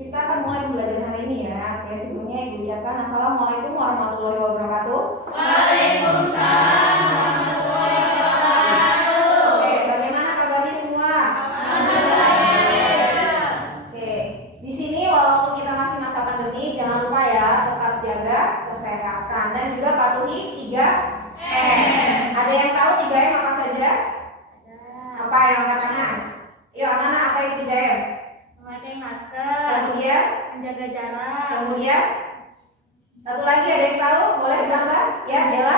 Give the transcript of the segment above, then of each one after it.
Kita akan mulai belajar hari ini ya. Oke, sebelumnya Ibu ucapkan Assalamualaikum warahmatullahi wabarakatuh. Waalaikumsalam warahmatullahi wabarakatuh. Oke, bagaimana kabarnya semua? Alhamdulillah. Oke, di sini walaupun kita masih masa pandemi, jangan lupa ya tetap jaga kesehatan dan juga patuhi 3M. Ada yang tahu 3M apa saja? Apa yang angkat tangan? Yuk, Amana, apa itu 3M? Memakai masker, Kemudian, menjaga jarak, kemudian satu lagi ada yang tahu? Boleh ditambah? Ya, Bella.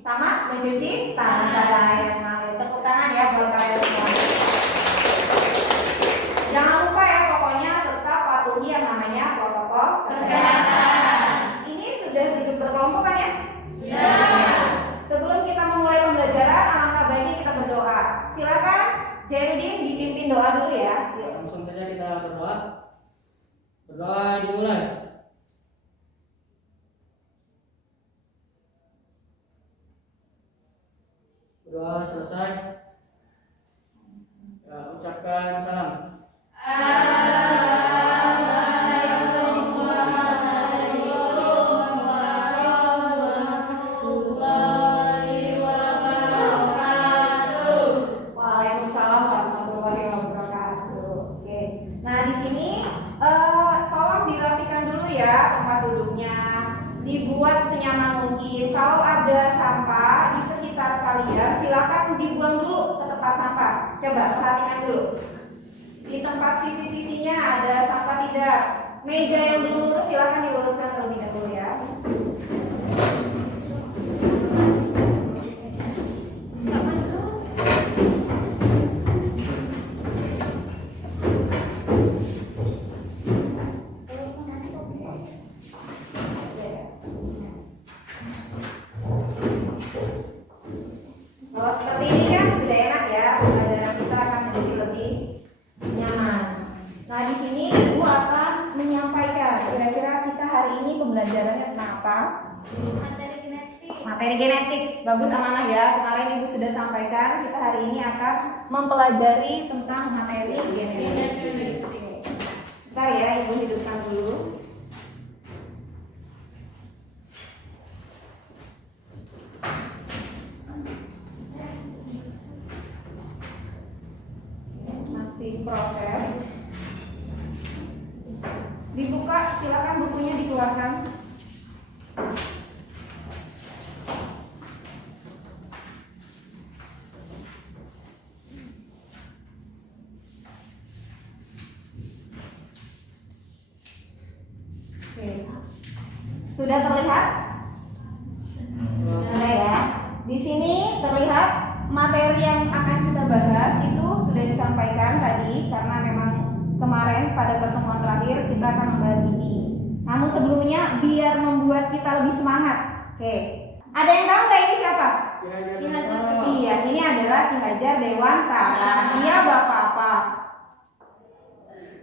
Sama mencuci tangan pada air mengalir. Tepuk tangan ya buat kalian semua. Jangan lupa ya, pokoknya tetap patuhi yang namanya protokol kesehatan. Ini sudah duduk berkelompok kan ya? Ya. Sebelum kita memulai pembelajaran, alangkah baiknya kita berdoa. Silakan Jairuddin dipimpin doa dulu ya. Yuk. Langsung saja kita berdoa. Berdoa dimulai. Berdoa selesai. Ya, ucapkan salam. Assalamualaikum warahmatullahi wabarakatuh. Waalaikumsalam warahmatullahi wabarakatuh. Oke. Nah, di sini tolong dirapikan dulu ya tempat duduknya. Dibuat senyaman mungkin. Kalau ada sampah di sekitar kalian, silakan dibuang dulu ke tempat sampah. Coba perhatikan dulu. Di tempat sisi-sisinya ada sampah tidak? Meja yang belum lurus silakan diluruskan terlebih dahulu ya. Kalau seperti ini kan sudah enak ya, pembelajaran kita akan menjadi lebih nyaman. Nah, di sini Ibu akan menyampaikan kira-kira kita hari ini pembelajarannya tentang apa? Materi genetik. Materi genetik. Bagus, amanah ya. Kemarin Ibu sudah sampaikan kita hari ini akan mempelajari tentang materi genetik. Bentar ya, Ibu hidupkan dulu. Masih proses. Dibuka, silakan bukunya dikeluarkan. Oke. Sudah terlihat? Sudah ya. Di sini terlihat materi yang akan kita bahas itu sudah disampaikan tadi karena memang kemarin pada pertemuan terakhir kita akan membahas ini. Namun sebelumnya biar membuat kita lebih semangat. Oke. Ada yang tahu nggak ini siapa? Iya, ini adalah Ki Hajar Dewantara. Dia bapak apa?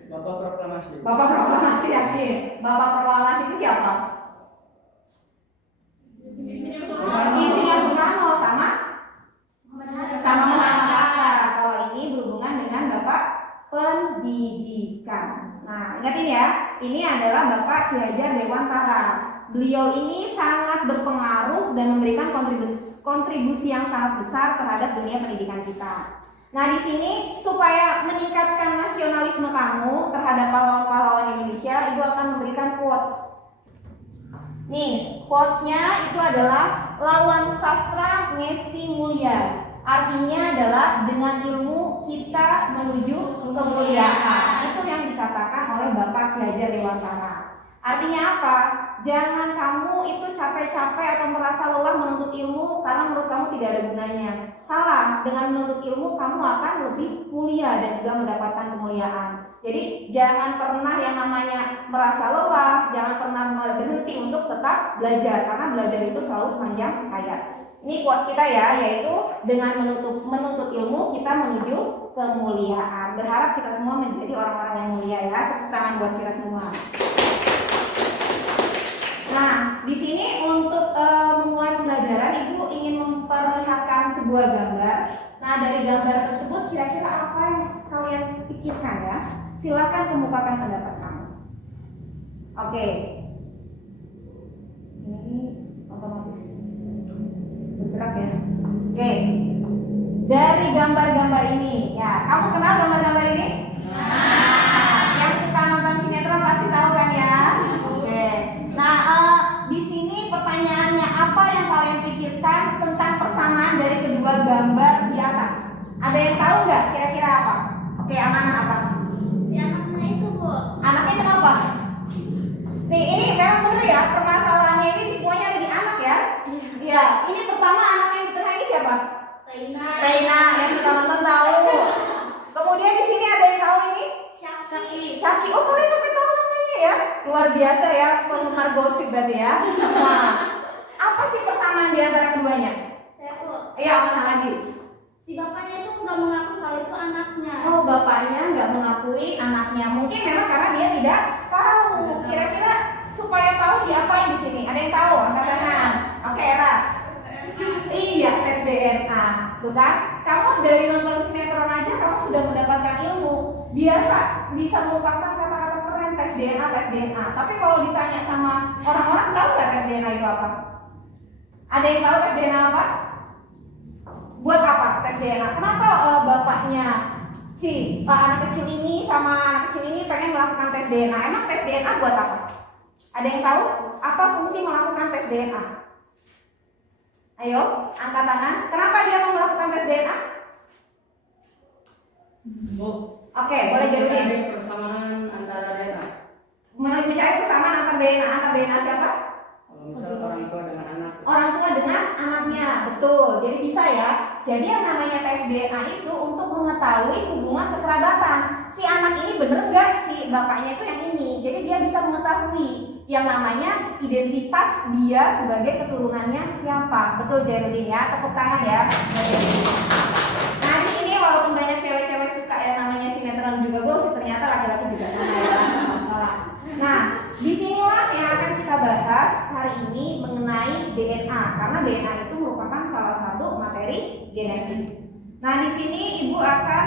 Bapak proklamasi. Bapak proklamasi yakin. Bapak proklamasi itu siapa? Insinyur Soekarno sama Muhammad Hatta. Kalau ini berhubungan dengan Bapak Pendidikan. Nah, ingatin ya, ini adalah Bapak Ki Hajar Dewantara. Beliau ini sangat berpengaruh dan memberikan kontribusi yang sangat besar terhadap dunia pendidikan kita. Nah, di sini supaya meningkatkan nasionalisme kamu terhadap pahlawan-pahlawan Indonesia, Ibu akan memberikan quotes. Nih, quotes-nya itu adalah lawan sastra ngesti mulia. Artinya adalah dengan ilmu kita menuju kemuliaan. Itu yang dikatakan oleh Bapak Ki Hajar Dewantara. Artinya apa? Jangan kamu itu capek-capek atau merasa lelah menuntut ilmu karena menurut kamu tidak ada gunanya. Salah, dengan menuntut ilmu kamu akan lebih mulia dan juga mendapatkan kemuliaan. Jadi jangan pernah yang namanya merasa lelah, jangan pernah berhenti untuk tetap belajar karena belajar itu selalu sepanjang hayat. Ini quotes kita ya, yaitu dengan menuntut ilmu kita menuju kemuliaan. Berharap kita semua menjadi orang-orang yang mulia ya. Tepuk tangan buat kita semua. Nah, di sini untuk memulai pembelajaran, Ibu ingin memperlihatkan sebuah gambar. Nah, dari gambar tersebut kira-kira apa yang kalian pikirkan ya. Silakan kemukakan pendapat kamu. Oke. Ini otomatis bergerak ya. Oke. Dari gambar-gambar ini, ya, kamu kenal gambar-gambar ini? Yang suka nonton sinetron pasti tahu kan ya? Oke. Nah, di sini pertanyaannya apa yang kalian pikirkan tentang persamaan dari kedua gambar di atas? Ada yang tahu nggak kira-kira apa? Oke, amanah apa? Si anaknya itu, Bu. Anaknya kenapa? Nih, ini memang benar ya, permasalahannya ini semuanya ada di anak ya? Iya. Ini pertama anak yang di tengah ini siapa? Reina, yang suka nonton tahu. Kemudian di sini ada yang tahu ini? Syaki. Oh, kalian sampai tahu namanya ya? Luar biasa ya, penggemar gosip berarti ya. Nah, apa sih persamaan di antara keduanya? Saya, Bu. Iya, mana lagi? Si bapaknya itu nggak mengaku kalau itu anaknya. Oh, bapaknya nggak mengakui anaknya. Mungkin memang karena dia tidak tahu. Kira-kira supaya tahu diapain di sini? Ada yang tahu? Angkat tangan. Oke, Era. Iya, tes DNA. Tuh kan? Kamu dari nonton sinetron aja kamu sudah mendapatkan ilmu. Biasa bisa melupakan kata-kata keren tes DNA. Tapi kalau ditanya sama orang-orang, tahu nggak tes DNA itu apa? Ada yang tahu tes DNA apa? Buat apa tes DNA? Kenapa bapaknya si anak kecil ini sama anak kecil ini pengen melakukan tes DNA? Emang tes DNA buat apa? Ada yang tahu? Apa fungsi melakukan tes DNA? Ayo, angkat tangan. Kenapa dia mau melakukan tes DNA? Bu, Oke, boleh Jarudin. mencari persamaan antara DNA. Mencari persamaan antar DNA. Antar DNA siapa? Kalau misal orang tua dengan anak. Orang tua dengan anaknya, betul. Jadi bisa ya. Jadi yang namanya tes DNA itu untuk mengetahui hubungan kekerabatan. Si anak ini bener nggak si bapaknya itu yang ini. Jadi dia bisa mengetahui yang namanya identitas dia sebagai keturunannya siapa. Betul Jairudin ya. Tepuk tangan ya. Nah di sini walaupun banyak cewek-cewek suka yang namanya sinetron juga gosip, ternyata laki-laki juga sama ya. Nah disinilah yang akan kita bahas hari ini mengenai DNA, karena DNA itu merupakan salah satu materi genetik. Nah di sini ibu akan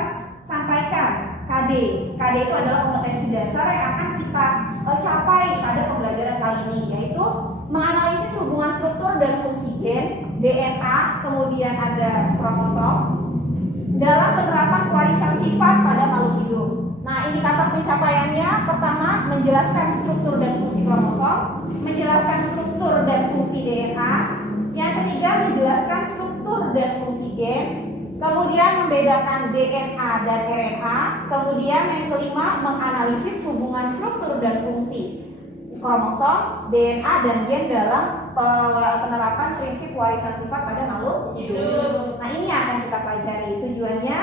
sampaikan KD. KD itu adalah kompetensi dasar yang akan kita capai pada pembelajaran kali ini, yaitu menganalisis hubungan struktur dan fungsi gen, DNA, kemudian ada kromosom dalam penerapan warisan sifat pada makhluk hidup. Nah, indikator pencapaiannya pertama menjelaskan struktur dan fungsi kromosom, menjelaskan struktur dan fungsi DNA, yang ketiga menjelaskan struktur dan fungsi gen, kemudian membedakan DNA dan RNA, kemudian yang kelima menganalisis hubungan struktur dan fungsi kromosom, DNA dan gen dalam penerapan prinsip warisan sifat pada makhluk hidup. Nah, ini yang akan kita pelajari. Tujuannya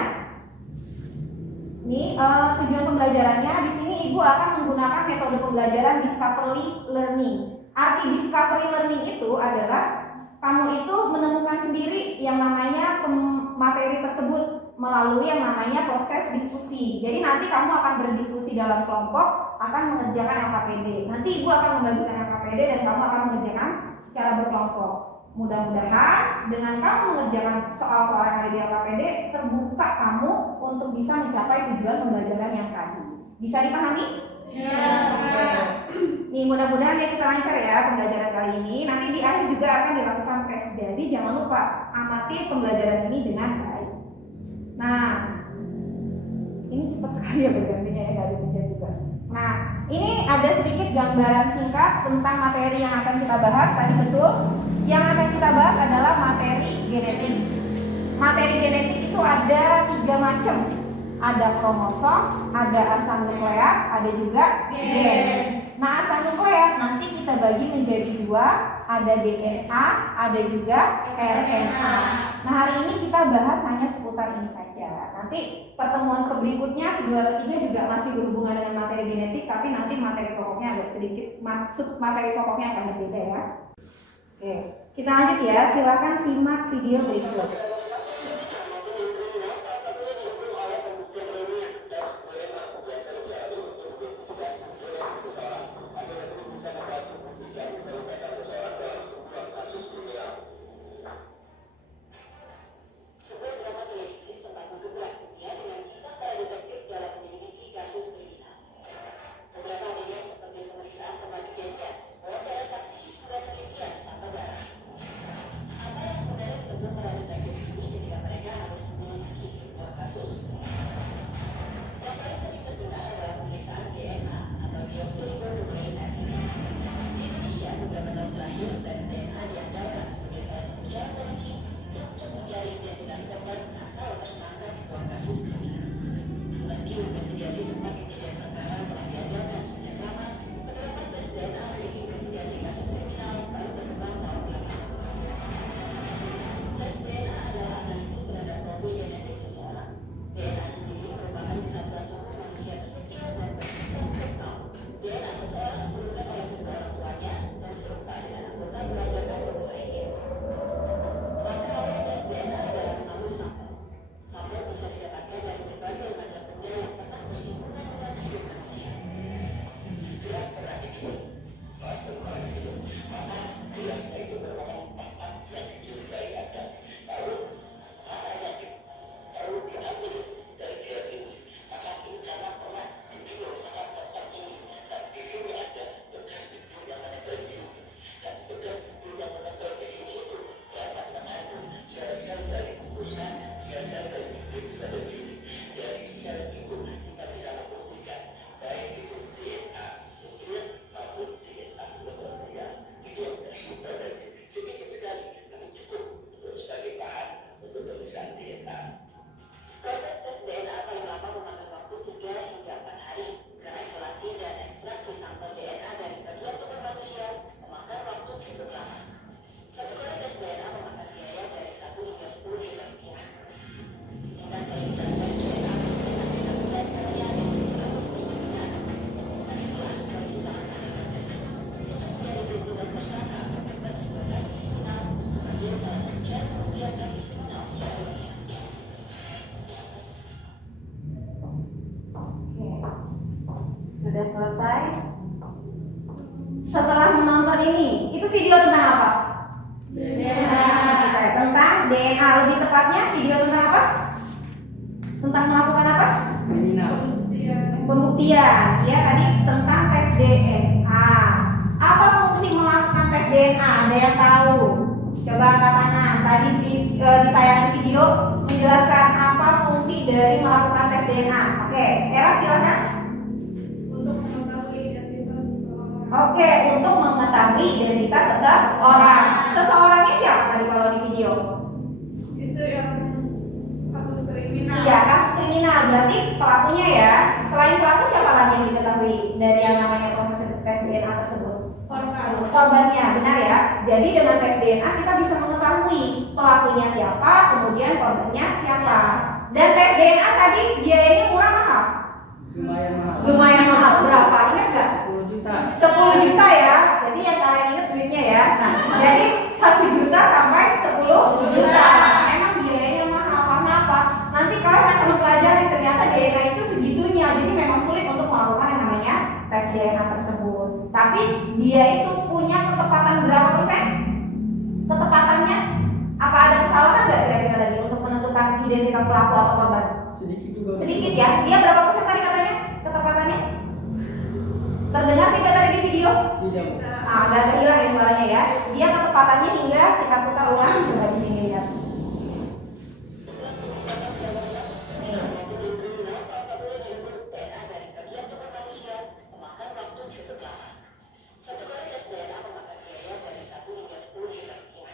tujuan pembelajarannya di sini ibu akan menggunakan metode pembelajaran discovery learning. Arti discovery learning itu adalah kamu itu menemukan sendiri yang namanya materi tersebut melalui yang namanya proses diskusi. Jadi nanti kamu akan berdiskusi dalam kelompok, akan mengerjakan LKPD. Nanti ibu akan membagikan LKPD dan kamu akan mengerjakan secara berkelompok. Mudah-mudahan dengan kamu mengerjakan soal-soal yang ada di LKPD, terbuka kamu untuk bisa mencapai tujuan pembelajaran yang tadi. Bisa dipahami? Ya. Nih mudah-mudahan ya kita lancar ya pembelajaran kali ini. Nanti di akhir juga akan dilakukan tes. Jadi jangan lupa amati pembelajaran ini dengan baik. Nah, ini cepat sekali ya bergantinya ya, nggak dipencet juga. Nah, ini ada sedikit gambaran singkat tentang materi yang akan kita bahas. Tadi betul, yang akan kita bahas adalah materi genetik. Materi genetik itu ada 3 macam. Ada kromosom, ada asam nukleat, ada juga gen. Nah, asam nukleat nanti kita bagi menjadi 2, ada DNA, ada juga RNA. Nah, hari ini kita bahas hanya seputar ini saja. Nanti pertemuan berikutnya, kedua ketiga juga masih berhubungan dengan materi genetik, tapi nanti materi pokoknya agak sedikit, materi pokoknya akan berbeda ya. Oke, kita lanjut ya. Silakan simak video berikut. Sebuah drama televisi sempat menggegerkan dunia dengan kisah para detektif beberapa tahun terakhir, tes DNA diandalkan sebagai salah satu cara polisi untuk mencari identitas korban atau tersangka sebuah kasus kriminal. Meski investigasi tempat kejadian perkara telah diandalkan sejak lama, penerapan tes DNA untuk investigasi kasus kriminal baru berkembang tahun belakangan. Tes DNA adalah analisis terhadap profil genetik seseorang. DNA sendiri merupakan kesatuan tubuh manusia terkecil dan bersifat kental. DNA seseorang diturunkan oleh kedua orang tuanya dan serupa dengan anggota keluarga kandung lainnya. Langkah awal tes DNA adalah mengambil sampel. Sampel bisa didapatkan dari berbagai macam benda yang pernah bersinggungan dengan hidup manusia. Dia pernah hidup, pas pernah hidup, maka biasanya itu merupakan tempat yang dicurigai ada. Lalu mana yang perlu diambil dari bias ini? Maka ini karena pernah hidup pada tempat ini dan di sini ada bekas hidup yang menempel di sini dan bekas hidup yang menempel di sini itu dapat mengandung sel-sel dari kukusan, sel-sel dari bibir juga dari sini. Dari sel itu kita bisa membuktikan baik itu DNA nuklir maupun DNA mitokondria itu yang bersumber dari sini. Sedikit sekali tapi cukup untuk sebagai bahan untuk pemeriksaan DNA. Proses tes DNA paling lama memakan waktu 3 hingga 4 hari karena isolasi dan ekstraksi sampel DNA dari bagian tubuh manusia memakan waktu cukup lama. Satu kali tes DNA memakan biaya dari 1 hingga 10 juta rupiah. Tingkat validitas tes DNA benar dilakukan karena nyaris 100% benar. Dan itulah polisi sangat menghargai tes ini untuk menjadi identitas tersangka terlibat sebuah kasus kriminal sebagai salah satu cara pembuktian kasus kriminal secara ilmiah. Sudah selesai. Setelah menonton ini, itu video tentang apa? Tentang DNA. Lebih tepatnya video tentang apa? Tentang melakukan apa? Kriminal. Pembuktian. Ya, tadi tentang tes DNA. Apa fungsi melakukan tes DNA? Ada yang tahu? Coba angkat tangan. Tadi di tayangan video menjelaskan apa fungsi dari melakukan tes DNA. Oke, Era silakan. Oke, untuk mengetahui identitas seseorang. Seseorangnya siapa tadi kalau di video? Itu yang kasus kriminal. Iya, kasus kriminal. Berarti pelakunya ya. Selain pelaku siapa lagi yang diketahui dari yang namanya proses tes DNA tersebut? Korban. Korbannya, benar ya. Jadi dengan tes DNA kita bisa mengetahui pelakunya siapa, kemudian korbannya siapa. Dan tes DNA tadi biayanya murah mahal? Lumayan mahal. Lumayan mahal. Berapa? Ingat nggak? 10 juta. 10 juta ya. Jadi yang kalian ingat duitnya ya. Nah, jadi 1 juta sampai 10 juta. Emang biayanya mahal karena apa? Nanti kalian akan mempelajari ternyata DNA itu segitunya. Jadi memang sulit untuk melakukan yang namanya tes DNA tersebut. Tapi dia itu punya ketepatan berapa persen? Ketepatannya apa ada kesalahan nggak kira-kira tadi untuk menentukan identitas pelaku atau korban? Sedikit juga. Sedikit ya. Dia berapa persen tadi katanya ketepatannya? Terdengar tidak tadi di video? Tidak. Agak hilang ya suaranya ya. Dia ketepatannya hingga kita putar ulang coba di sini lihat. DNA dari bagian tubuh manusia memakan waktu cukup lama. Satu kali tes DNA memakan biaya dari 1 hingga 10 juta rupiah.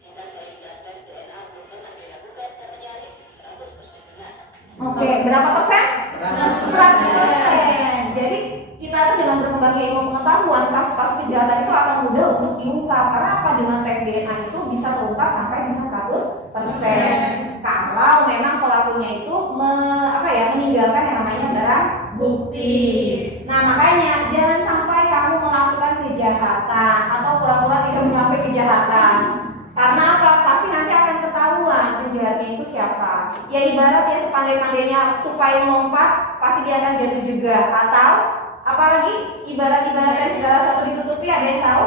Tingkat validitas tes DNA belum pernah dilakukan karena nyaris 100% benar. Oke, berapa persen? 100%. Jadi kita tuh dengan berkembangnya ilmu pengetahuan kasus-kasus kejahatan itu akan mudah untuk diungkap. Karena apa? Dengan tes DNA itu bisa terungkap sampai bisa 100%. Kalau memang pelakunya itu meninggalkan yang namanya barang bukti. Nah makanya jangan sampai kamu melakukan kejahatan atau pura-pura tidak melakukan kejahatan. Karena apa? Pasti nanti akan ketahuan penjahatnya itu siapa. Ya ibarat ya sepandai-pandainya tupai melompat, pasti dia akan jatuh juga. Atau apalagi ibarat-ibaratkan segala sesuatu ditutupi, ada yang tahu?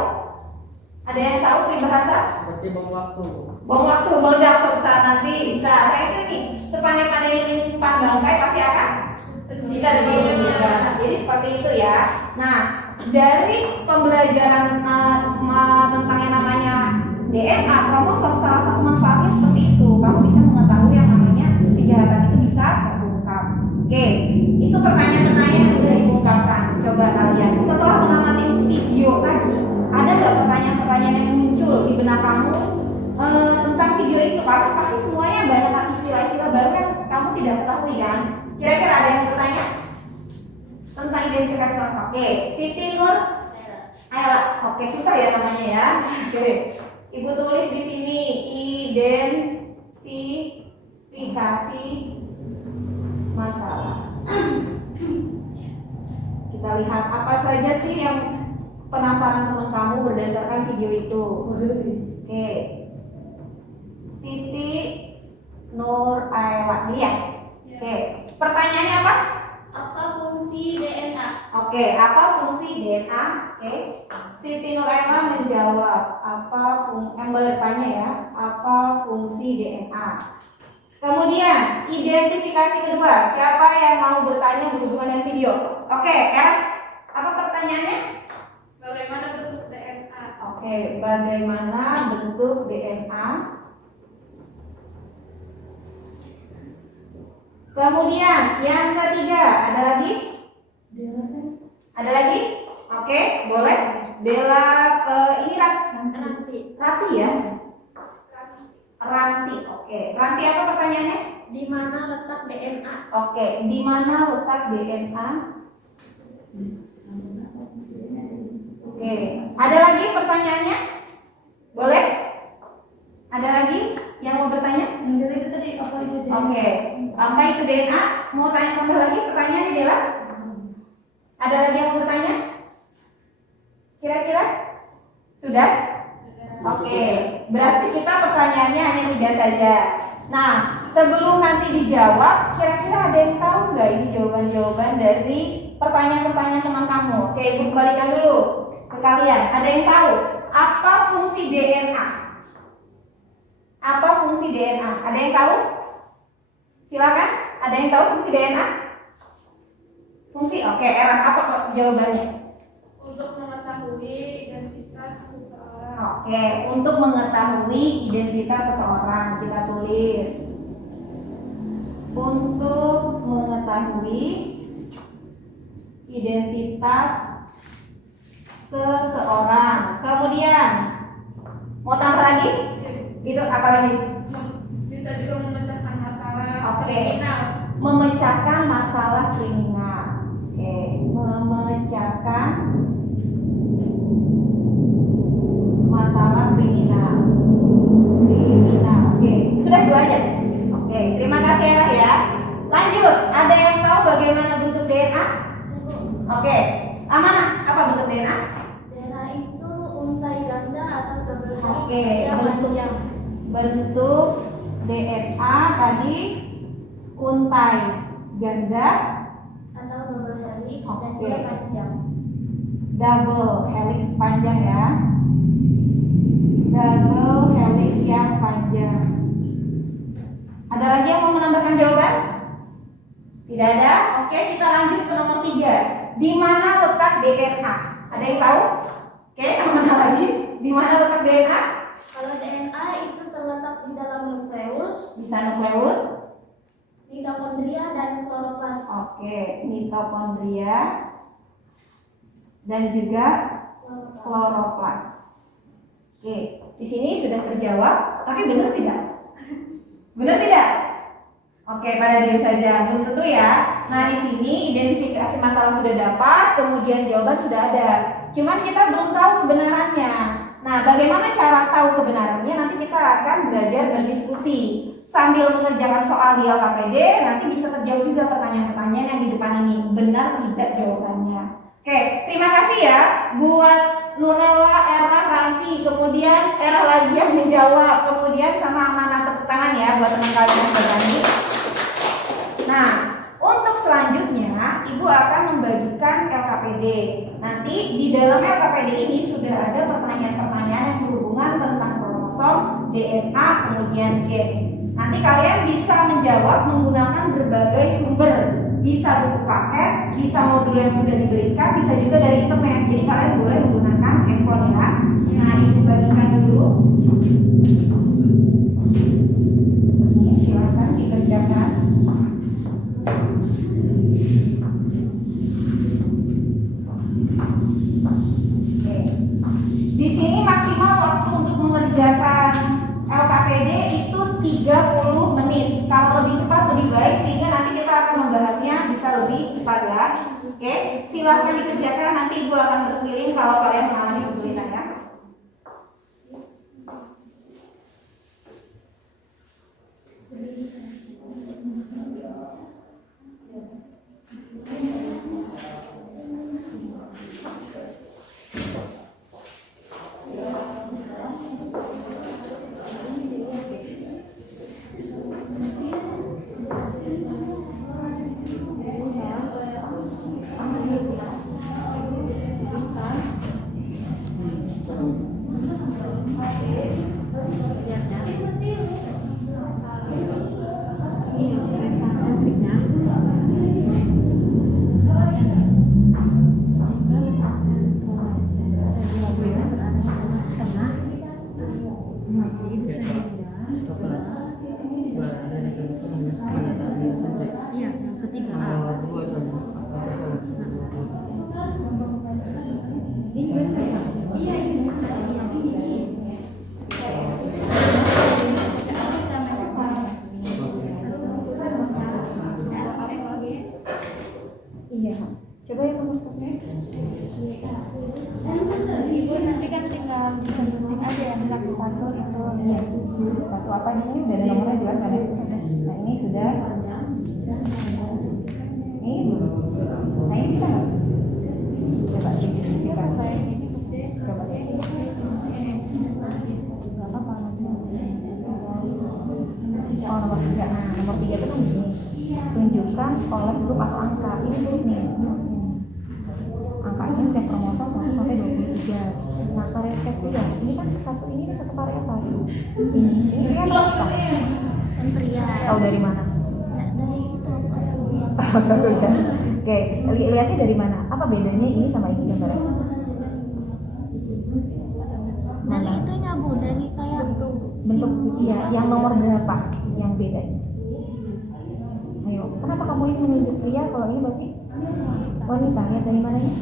Ada yang tahu peribahasa? Seperti bom waktu. Bom waktu meledak suatu saat nanti bisa. Kayak itu nih, sepandai-pandainya menyimpan bangkai pasti akan kita juga. Jadi seperti itu ya. Nah dari pembelajaran tentang yang namanya DNA, kromosom salah satu manfaatnya seperti itu. Kamu bisa mengetahui yang namanya kejahatan itu bisa terungkap. Oke, itu pertanyaan-pertanyaan yang sudah diungkapkan. Coba kalian setelah mengamati video tadi, benak kamu tentang video itu, karena pasti semuanya banyak istilah-istilah baru yang kamu tidak ketahui kan. Kira-kira ada yang bertanya tentang identifikasi orang? Oke, Siti Nur Ayla. Oke, susah ya namanya ya. Oke, Ibu tulis di sini identifikasi masalah. Kita lihat apa saja sih yang penasaran teman kamu berdasarkan video itu. Oke, Siti Nur Ayla ya. Oke, pertanyaannya apa? Apa fungsi DNA? Oke, apa fungsi DNA? Oke, Siti Nur Ayla menjawab apa yang bertanya ya, apa fungsi DNA? Kemudian identifikasi kedua, siapa yang mau bertanya berhubungan dengan video? Oke, Era, apa pertanyaannya? Bagaimana bentuk DNA? Oke, bagaimana bentuk DNA? Kemudian yang ketiga, ada lagi? Ada lagi? Oke, boleh. Dela, ini Rati ya? Ranti. Oke, Ranti apa pertanyaannya? Di mana letak DNA? Oke, di mana letak DNA? Oke, ada lagi pertanyaannya? Boleh? Ada lagi yang mau bertanya? Itu tadi apa itu? Oke, sampai ke DNA. Mau tanya tambah lagi pertanyaannya Dela? Ada lagi yang mau bertanya? Kira-kira? Sudah? Oke, berarti kita pertanyaannya hanya 3 saja. Nah, sebelum nanti dijawab, kira-kira ada yang tahu nggak ini jawaban-jawaban dari pertanyaan-pertanyaan teman kamu? Oke, Ibu kembalikan dulu ke kalian. Ada yang tahu apa fungsi DNA? Apa fungsi DNA? Ada yang tahu? Silakan. Ada yang tahu fungsi DNA? Fungsi? Oke, Era, apa jawabannya? Untuk mengetahui identitas seseorang. Oke, untuk mengetahui identitas seseorang kita tulis. Untuk mengetahui identitas seseorang. Kemudian mau tambah lagi? Itu apa lagi? Bisa juga memecahkan masalah Oke. kriminal. Memecahkan masalah kriminal. Oke, memecahkan masalah kriminal. Oke, sudah 2 aja. Oke, terima kasih Era ya. Lanjut, ada yang tahu bagaimana bentuk DNA? Oke, Amanah, apa bentuk DNA? DNA itu untai ganda atau double helix Oke, yang panjang. bentuk DNA tadi untai ganda Atau double helix dan Oke. dia panjang. double helix panjang ya. Double helix yang panjang. Ada lagi yang mau menambahkan jawaban? Tidak ada? Oke, kita lanjut ke nomor 3. Di mana letak DNA? Ada yang tahu? Oke, mana lagi? Di mana letak DNA? Kalau DNA itu terletak di dalam nukleus, Bisa nukleus. mitokondria dan kloroplas. Oke, mitokondria dan juga kloroplas. Oke, di sini sudah terjawab, tapi benar tidak? Benar tidak? Oke, pada diam saja, belum tentu ya. Nah, di sini identifikasi masalah sudah dapat, kemudian jawaban sudah ada. Cuman kita belum tahu kebenarannya. Nah, bagaimana cara tahu kebenarannya? Nanti kita akan belajar dan diskusi sambil mengerjakan soal di LKPD. Nanti bisa terjawab juga pertanyaan-pertanyaan yang di depan ini. Benar tidak jawabannya? Oke, terima kasih ya buat Nurella, Era, Ranti, kemudian Era lagi yang menjawab, kemudian sama Amanah, tepuk tangan ya buat teman kalian yang berani. Nah, untuk selanjutnya Ibu akan membagikan LKPD. Nanti di dalam LKPD ini sudah ada pertanyaan-pertanyaan yang berhubungan tentang kromosom, DNA, kemudian gen. Nanti kalian bisa menjawab menggunakan berbagai sumber. Bisa buku paket, bisa modul yang sudah diberikan, bisa juga dari internet. Jadi kalian boleh menggunakan handphone ya. Nah, Ibu bagikan dulu. Ini silakan dikerjakan. Oke. Di sini maksimal waktu untuk mengerjakan lebih cepat ya. Oke, silahkan dikerjakan, nanti ibu akan berkeliling kalau kalian mengalami kesulitan ya. Iya, coba ya kamu stopnya. Ibu nanti kan tinggal disebutin aja yang satu itu. Iya, satu apa di sini udah ada nomornya jelas ada. Nah ini sudah. Ini dulu. Nah ini bisa nggak? Coba kita. Coba. Oh nomor 3. Nah nomor 3 itu kan begini. Tunjukkan oleh huruf atau angka. Ini huruf nih. Angkanya setiap kromosom 1 sampai 23. Nah varietas ya, ini kan satu varietas. Ini dia apa? Pria. Tahu dari mana? Dari itu. Oke, lihatnya dari mana? Apa bedanya ini sama ini gambarnya? Dari itunya Bu, dari kayak Bentuk ya, yang nomor berapa yang beda? Ayo, kenapa kamu ini menunjuk pria kalau ini berarti wanita? Lihat dari mana ini?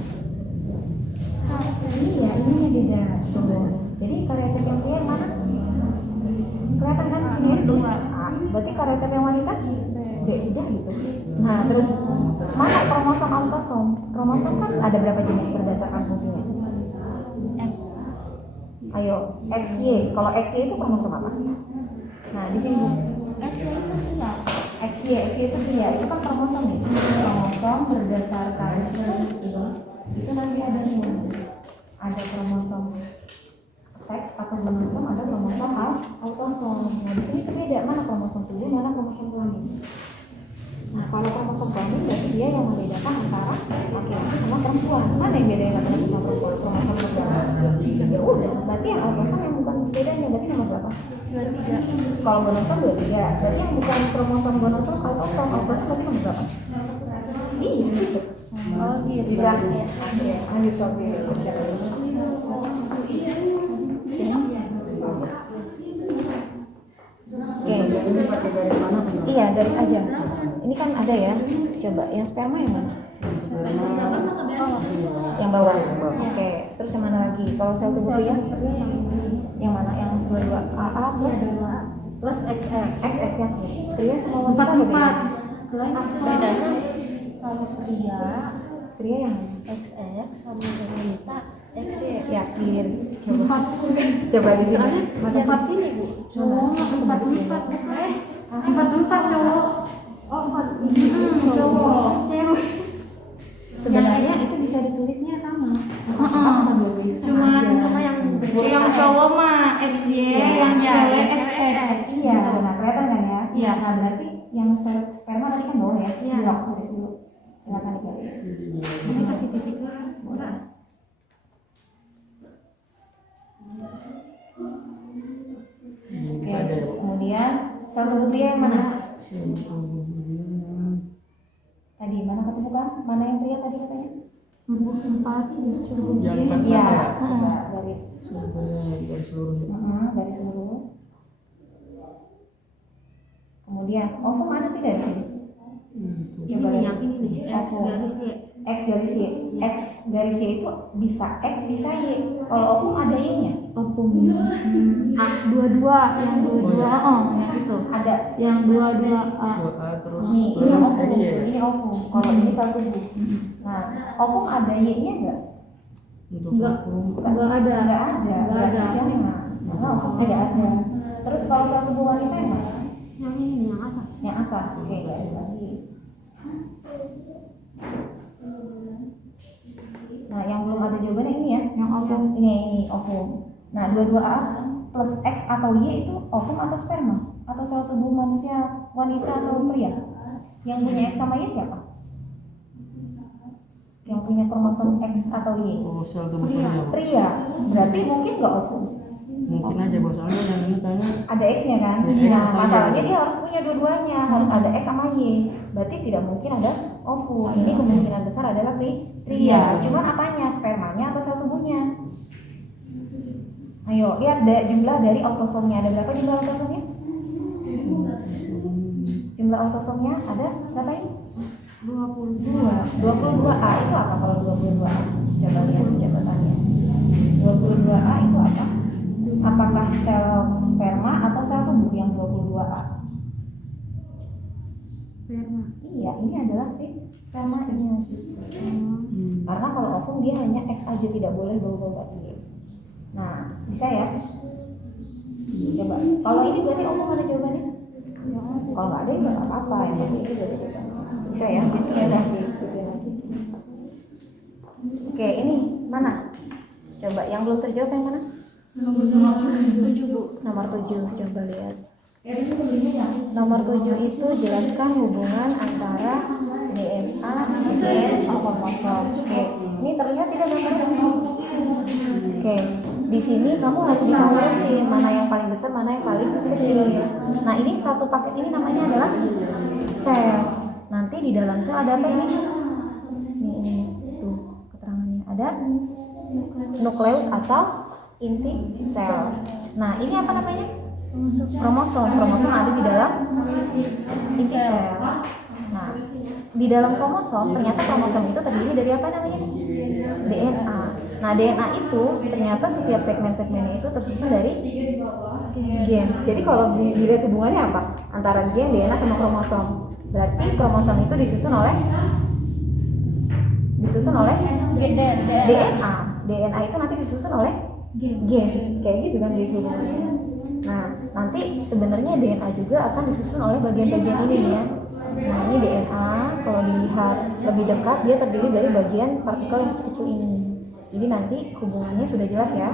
Ini ya, ininya beda. Tuh. Jadi karyatif yang pria yang mana? Kelihatan kan di sini? Berarti karyatif yang wanita? Beda gitu. Nah, terus mana kromosom autosom? Kromosom kan ada berapa jenis berdasarkan fungsinya? Ayo, XY. Kalau XY itu kromosom apa? Nah, di sini XY itu pria. Itu kan kromosom nih. Kromosom berdasarkan itu nanti ada nih. Ada kromosom seks atau kromosom, ada kromosom autosom. Nah, di sini beda mana kromosom pria, mana kromosom kelamin. Nah, kalau kromosom kelamin berarti dia yang membedakan antara laki-laki sama perempuan. Mana yang bedain laki-laki sama perempuan? Kromosom perempuan. Ya udah, berarti yang autosom yang bukan bedanya berarti nomor berapa? 23. Kalau gonosom 23. Berarti yang bukan kromosom gonosom autosom berarti nomor berapa? Iya, gitu. Oh, gitu. Bisa. Oke, lanjut Sofi. Iya, garis aja. Ini kan ada ya. Coba yang sperma yang mana? Yang bawah. Oke, terus yang mana lagi? Kalau sel tubuh pria? Yang mana? Yang 22 AA plus XX. XX ya. Pria sama wanita beda. Selain bedanya kalau pria yang XX sama wanita XY. Yakin? Coba di sini. Empat sini Bu. Cowok 44 cowok. Oh 4 cowok. Cewek. Sebenarnya itu bisa ditulisnya sama. Cuma yang cowok mah XY, yang cewek XX. Iya, benar kelihatan kan ya? Iya. Nah berarti yang sperma tadi kan bawah ya? Iya. Tulis dulu. Silakan digaris. Ini kasih titiknya. Oke, kemudian sel tubuh pria yang mana? Tadi mana ketemukan? Mana yang pria tadi katanya? 44. Iya, garis. Garis lurus. Kemudian, ovum mana sih dari sini? Coba lihat. ini nih, X garis Y. X garis Y. X garis Y itu bisa X bisa Y. Kalau ovum ada Y-nya. Ovum. Dua-dua, yang dua-dua, yang itu. Ada. Yang dua-dua A. 2A terus Nih, ini terus ovum. X ya. Ini ovum. Kalau ini satu tubuh. Nah, ovum ada Y-nya enggak? Untuk Enggak. ovum Enggak ada. Enggak ada. Enggak ada. Jangan. Karena ovum enggak ada. Terus kalau satu tubuh wanita yang mana? Yang ini yang atas. Yang atas. Oke, garis lagi. Nah, yang belum ada jawabannya ini ya. Yang ovum. Ini ovum. Nah, 22A plus X atau Y itu ovum atau sperma? Atau sel tubuh manusia wanita atau pria? Yang punya X sama Y siapa? Yang punya kromosom X atau Y? oh, sel tubuh pria. Pria. Berarti mungkin nggak ovum. Mungkin aja bos, soalnya yang ini tanya Ada X-nya kan? Ada X Nah, sama Y. masalahnya dia harus punya dua-duanya, harus ada X sama Y. Berarti tidak mungkin ada ovum. Ini kemungkinan besar adalah pria. Cuman apanya? Spermanya atau sel tubuhnya? Ayo, lihat jumlah dari autosomnya. Ada berapa jumlah autosomnya? Jumlah autosomnya ada berapa ini? 22A itu apa kalau 22A? Coba lihat jawabannya. 22A itu apa? Apakah sel sperma atau sel tubuh yang 22A? Sperma. Iya, ini adalah si spermanya. Karena kalau ovum dia hanya X aja, tidak boleh bau-bau Y. Nah, bisa ya? Coba. Kalau ini berarti ovum ada jawabannya? Kalau nggak ada ya nggak apa-apa. Yang penting ini berarti jawabannya. Bisa ya? Ya udah. Oke, ini mana? Coba yang belum terjawab yang mana? Nomor 7, coba lihat. Nomor 7 itu jelaskan hubungan antara DNA, gen, sama kromosom. Oke, ini terlihat tidak gambarnya? Oke, di sini kamu harus bisa ngurutin mana yang paling besar, mana yang paling kecil. Nah, ini satu paket ini namanya adalah sel. Nanti di dalam sel ada apa ini? Ini tuh keterangannya ada nukleus atau inti sel. Nah, ini apa namanya? Kromosom. Kromosom ada di dalam inti sel. Nah, di dalam kromosom ternyata kromosom itu terdiri dari apa namanya? DNA. Nah, DNA itu ternyata setiap segmen-segmennya itu tersusun dari gen. Jadi kalau dilihat hubungannya apa? Antara gen, DNA sama kromosom. Berarti kromosom itu disusun oleh DNA. DNA itu nanti disusun oleh gen. Kayak gitu kan di hubungannya. Nah, nanti sebenarnya DNA juga akan disusun oleh bagian-bagian ini nih ya. Nah, ini DNA kalau dilihat lebih dekat dia terdiri dari bagian partikel yang kecil ini. Jadi nanti hubungannya sudah jelas ya.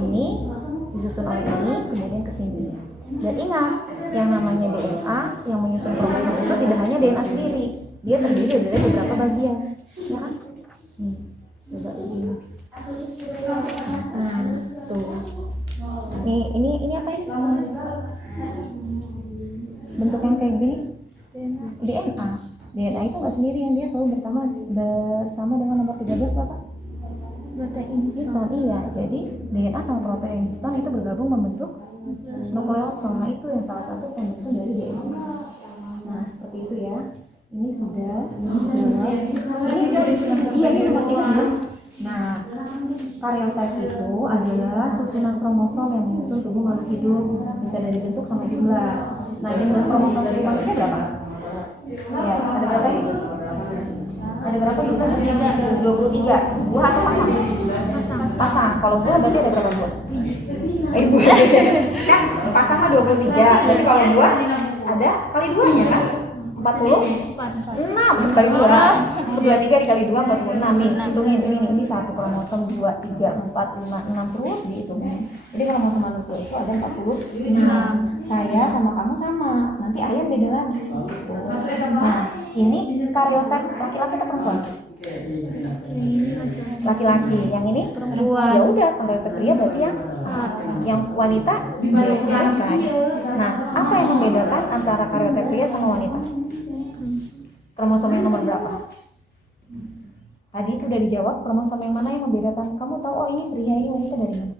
Ini disusun oleh ini, kemudian ke sini. Dan ingat, yang namanya DNA yang menyusun kromosom itu tidak hanya DNA sendiri. Dia terdiri dari beberapa bagian. Ya kan? Coba ini. Tuh. Ini apa ya? Bentuk yang kayak gini? DNA. DNA itu nggak sendirian, dia selalu bersama dengan nomor 13 apa? Protein histone. Iya, jadi DNA sama protein histone itu bergabung membentuk nukleosom. Nah, itu yang salah satu pembentuk dari DNA. Nah, seperti itu ya. Ini sudah. Ini nomor 3. Nah, karyotype itu adalah susunan kromosom yang menyusun tubuh makhluk hidup, bisa dari bentuk sama jumlah. Nah, jumlah kromosom dari manusia berapa? Ya, ada berapa ini? Ada berapa jumlah? 23. Buah atau pasang? Pasang. Kalau buah berarti ada berapa buah? Buah. Kan pasang mah 23. Jadi kalau buah ada kali 2-nya kan? 46 kali 2. 23 dikali 2 46. Nih, hitungin ini 1 kromosom 2 3 4 5 6 terus dihitungin. Jadi kromosom manusia itu ada 46. Saya sama kamu sama. Nanti ayam beda lagi. Nah, ini karyotype laki-laki atau perempuan? Laki-laki. Yang ini perempuan. Ya udah, karyotype pria berarti yang wanita biasa. Nah, apa yang membedakan antara karyotype pria sama wanita? Kromosom yang nomor berapa? Tadi itu udah dijawab, kromosom yang mana yang membedakan? Kamu tahu, oh ini pria, ini wanita dari mana?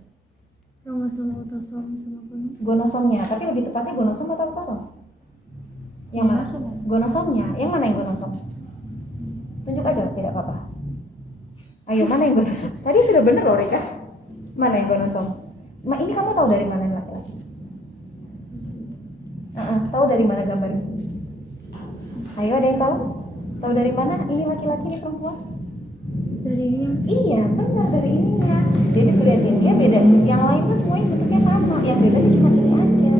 Kromosom autosom sama Gonosomnya, tapi lebih tepatnya gonosom atau autosom? Yang mana? Gonosomnya. Yang mana yang gonosom? Tunjuk aja, tidak apa-apa. Ayo, mana yang gonosom? Tadi sudah benar loh, Rika. Mana yang gonosom? Ini kamu tahu dari mana yang laki-laki? Tahu dari mana gambar ini? Ayo, ada yang tahu? Tahu dari mana? Ini laki-laki, ini perempuan? Dari ini? Iya, benar, dari ininya. Jadi lihatin, dia beda. Yang lain tuh semuanya bentuknya sama. Yang beda itu cuma ini aja.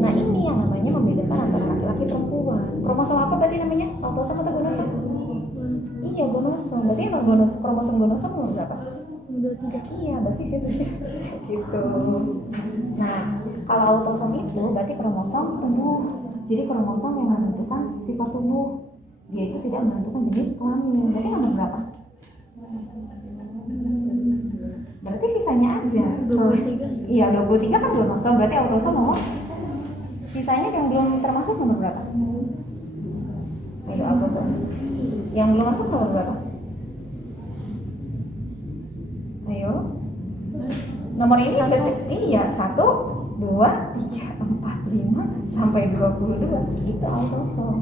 Nah, ini yang namanya membedakan antara laki-laki perempuan. Kromosom apa tadi namanya? Autosom atau gonosom? Iya, gonosom. Berarti emang kromosom gonosom nomor berapa? 23. Iya, berarti situ gitu. Nah, kalau autosom itu berarti kromosom tubuh. Jadi kromosom yang menentukan sifat tubuh. Dia itu tidak menentukan jenis kelamin. Berarti nomor berapa? Berarti sisanya aja. 23. Iya, 23 kan gonosom. Berarti autosom nomor. Sisanya yang belum termasuk nomor berapa? Ayo autosom. Yang belum masuk nomor berapa? Ayo. Nomor ini berarti iya 1, 2, 3, 4, 5 sampai 22 itu autosom.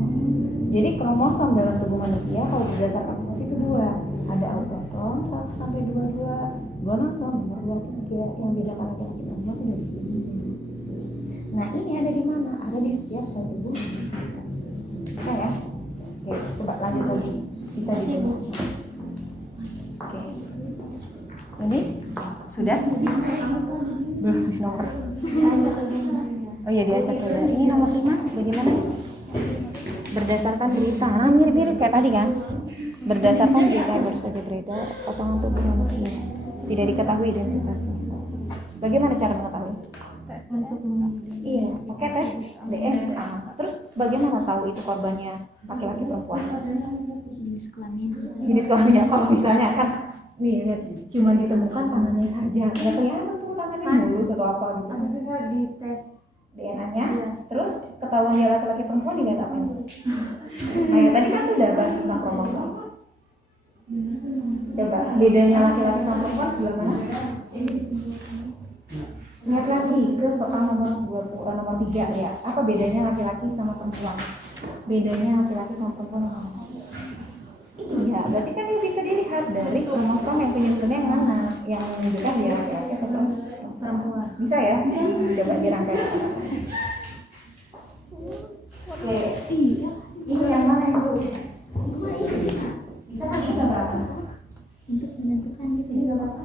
Jadi kromosom dalam tubuh manusia kalau berdasarkan fungsi itu 2. Ada autosom 1 sampai 22, gonosom 2, 3 yang bedakan laki-laki perempuan itu dari sini. Nah, ini ada di mana? Ada di setiap sel tubuh. Oke ya. Oke, coba lanjut lagi. Bisa di sini. Oke. Ini sudah? Belum nomor. Oh iya, diajak ya. Ini nomor 5. Bagaimana? Berdasarkan berita. Nah, mirip-mirip kayak tadi kan? Berdasarkan berita baru saja beredar potongan tubuh manusia tidak diketahui identitasnya. Bagaimana cara mengetahui? Tes untuk iya, pakai tes DNA. Terus bagaimana tahu itu korbannya laki-laki perempuan? Jenis kelaminnya. Kalau misalnya kan nih lihat, cuma ditemukan tangannya saja, nggak kelihatan tuh tangannya mulus atau apa gitu. Maksudnya di tes DNA-nya, terus ketahuan dia laki-laki perempuan dilihat apa? Nah ya, tadi kan sudah bahas tentang kromosom. Coba bedanya laki-laki sama perempuan sebelah mana? Lihat lagi ke soal nomor 2, nomor 3 ya. Apa bedanya laki-laki sama perempuan? Bedanya laki-laki sama perempuan apa? Iya, berarti kan dia bisa dilihat dari kromosom yang penyusunnya yang mana, yang menunjukkan dia laki-laki atau perempuan. Bisa ya? Coba dirangkai. Iya. Ini yang mana yang dulu? Bisa kan ini berapa? untuk menentukan gitu. Ini berapa?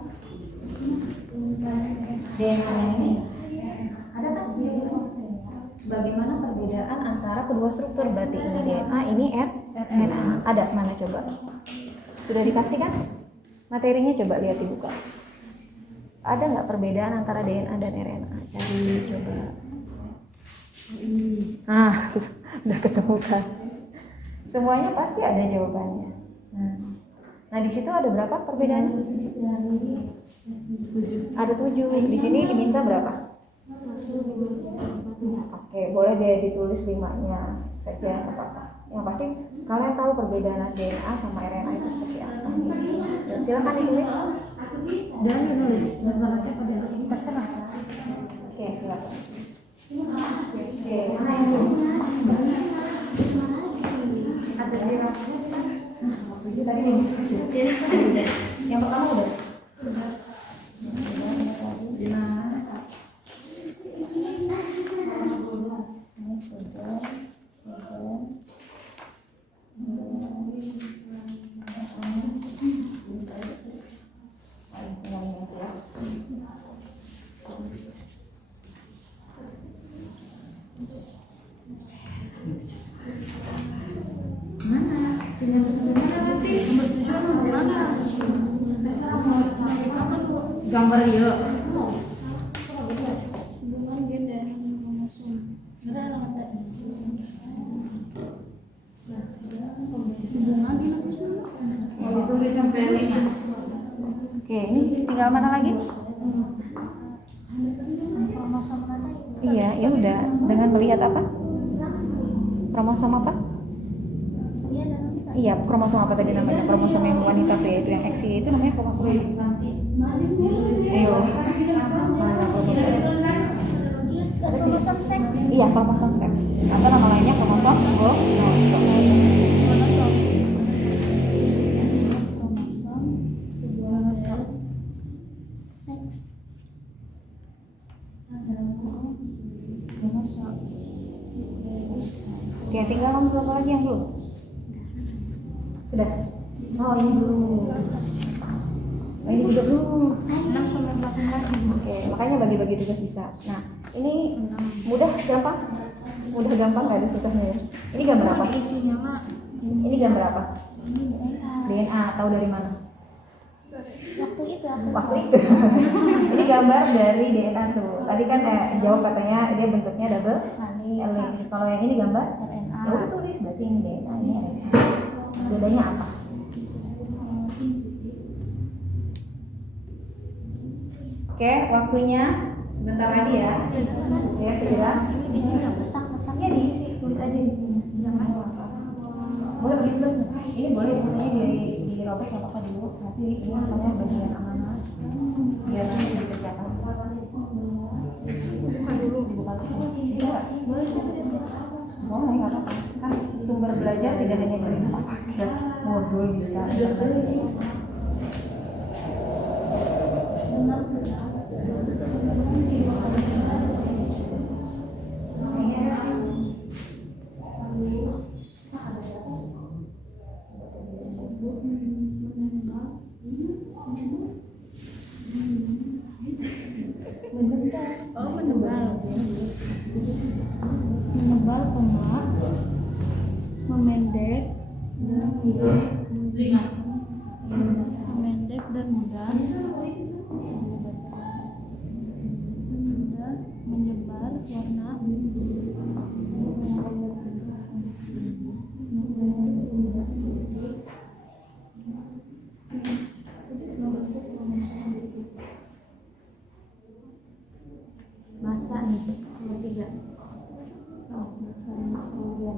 DNA ini ada kan? Bagaimana perbedaan antara kedua struktur? Berarti ini DNA, ini RNA. Ada mana coba? Sudah dikasih kan? Materinya coba lihat dibuka. Ada nggak perbedaan antara DNA dan RNA? Cari coba. Udah ketemu kan? Semuanya pasti ada jawabannya. Nah di situ ada berapa perbedaannya? Ada 7. Di sini diminta berapa? Oke, boleh deh ditulis 5-nya saja, nggak apa-apa. Yang pasti kalian tahu perbedaan DNA sama RNA itu seperti apa. Silakan ditulis. Dan menulis berbalasnya pada terserah. Oke, silakan. Oke, mana yang dulu? Ada di tadi yang pertama udah. Gambar ya. Oke, ini tinggal mana lagi? Iya, ya udah. Dengan melihat apa? Kromosom apa? Iya, kromosom apa tadi namanya? Kromosom yang wanita pria itu yang X itu namanya kromosom apa? Ayo. Mana kromosom? Kromosom seks. Iya, kromosom seks. Atau nama lainnya kromosom gonosom. Oke, tinggal nomor berapa lagi yang belum? Sudah. Oh, ini belum. Oh, ini juga belum. 6 sampai 8 lagi. Oke, makanya bagi-bagi tugas bisa. Nah, ini mudah, gampang? Mudah, gampang, nggak ada susahnya ya? Ini gambar apa? Isinya mah Ini gambar apa? DNA. DNA, tahu dari mana? Waktu itu aku Waktu itu. Ini gambar dari DNA tuh. Tadi kan jawab katanya dia bentuknya double helix. Kalau yang ini gambar RNA. ya udah tulis, berarti ini DNA, ini RNA. Bedanya apa? Oke, waktunya sebentar lagi ya. Ya, segera. Ini di sini kotak-kotak. Ya diisi, tulis aja di sini. Jangan boleh begitu terus. Ini boleh misalnya dirobek nggak apa-apa dulu. Nanti ini namanya bagian amanah. Biar nanti dikerjakan. Bukan dulu, dibuka dulu. Iya, boleh. Boleh, nggak apa-apa. Kan sumber belajar tidak hanya dari modul bisa. Oh, menebal. Menebal, koma, memendek dan mudah. Memendek dan mudah. Mudah menyebar warna. Masa nih, nomor 3. Oh, masa kemudian.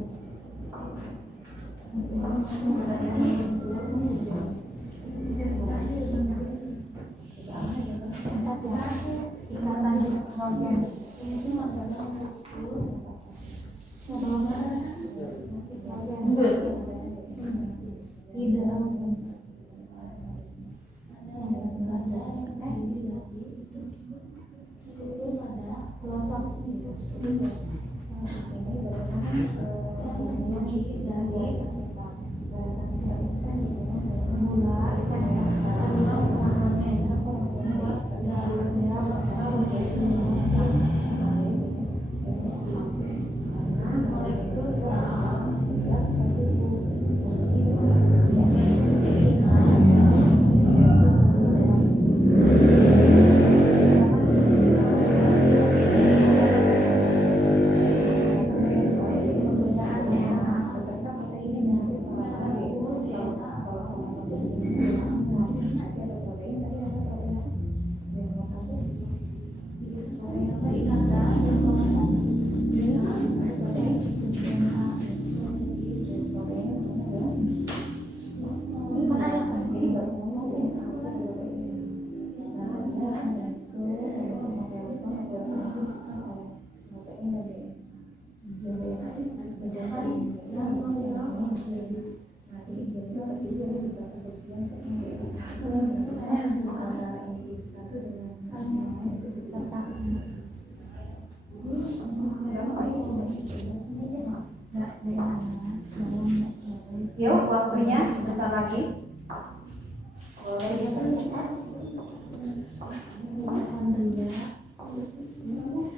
Yuk, waktunya sebentar lagi.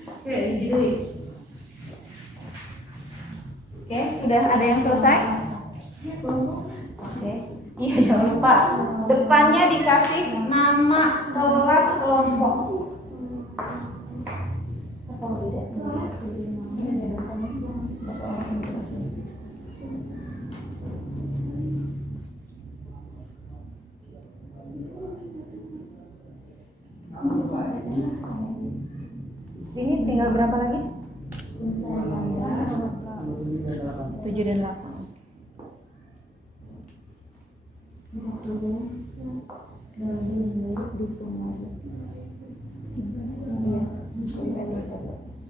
Oke, dijidui. Oke, sudah ada yang selesai? Oke. Iya, jangan lupa. Depannya dikasih nama kelas kelompok. Sini tinggal berapa lagi? 7 dan 8.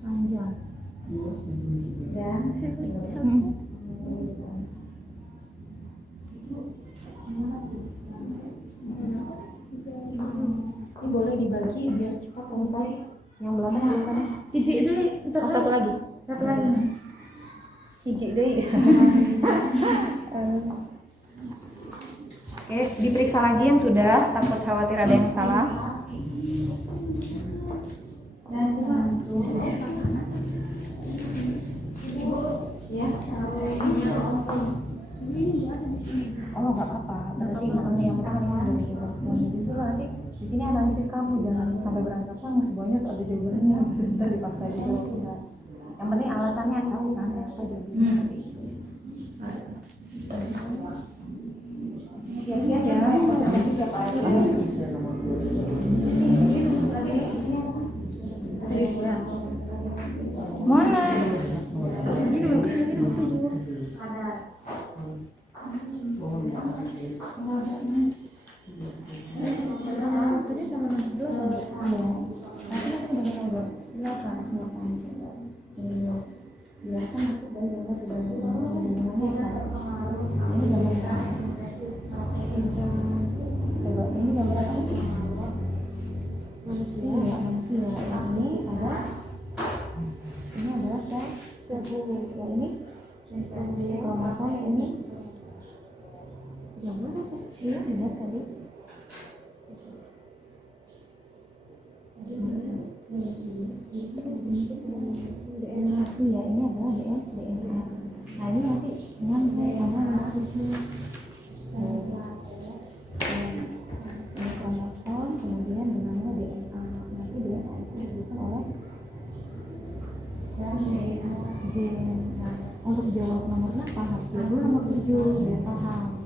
Panjang. Ini boleh dibagi biar cepat selesai. Yang belakang bukan. Hiji deh, Oh, satu lagi. satu lagi. Hiji deh. Oke, diperiksa lagi yang sudah, takut khawatir ada yang salah. Oh, nggak apa-apa. Berarti yang pertama dari justru nanti di sini analisis kamu, jangan sampai berantakan semuanya ada jawabannya. Kita dipaksa gitu. Yang penting alasannya tahu kan apa jawabannya. Siap-siap ya, presentasi siapa lagi? Mana? Kromosom ini yang mana tuh? Iya, benar tadi. DNA ya, ini adalah DNA. Nah ini nanti nyampe sama kromosom, kemudian namanya DNA. Nanti DNA itu disusun oleh gen. Untuk jawab nomor berapa harus dulu nomor 7 biar paham.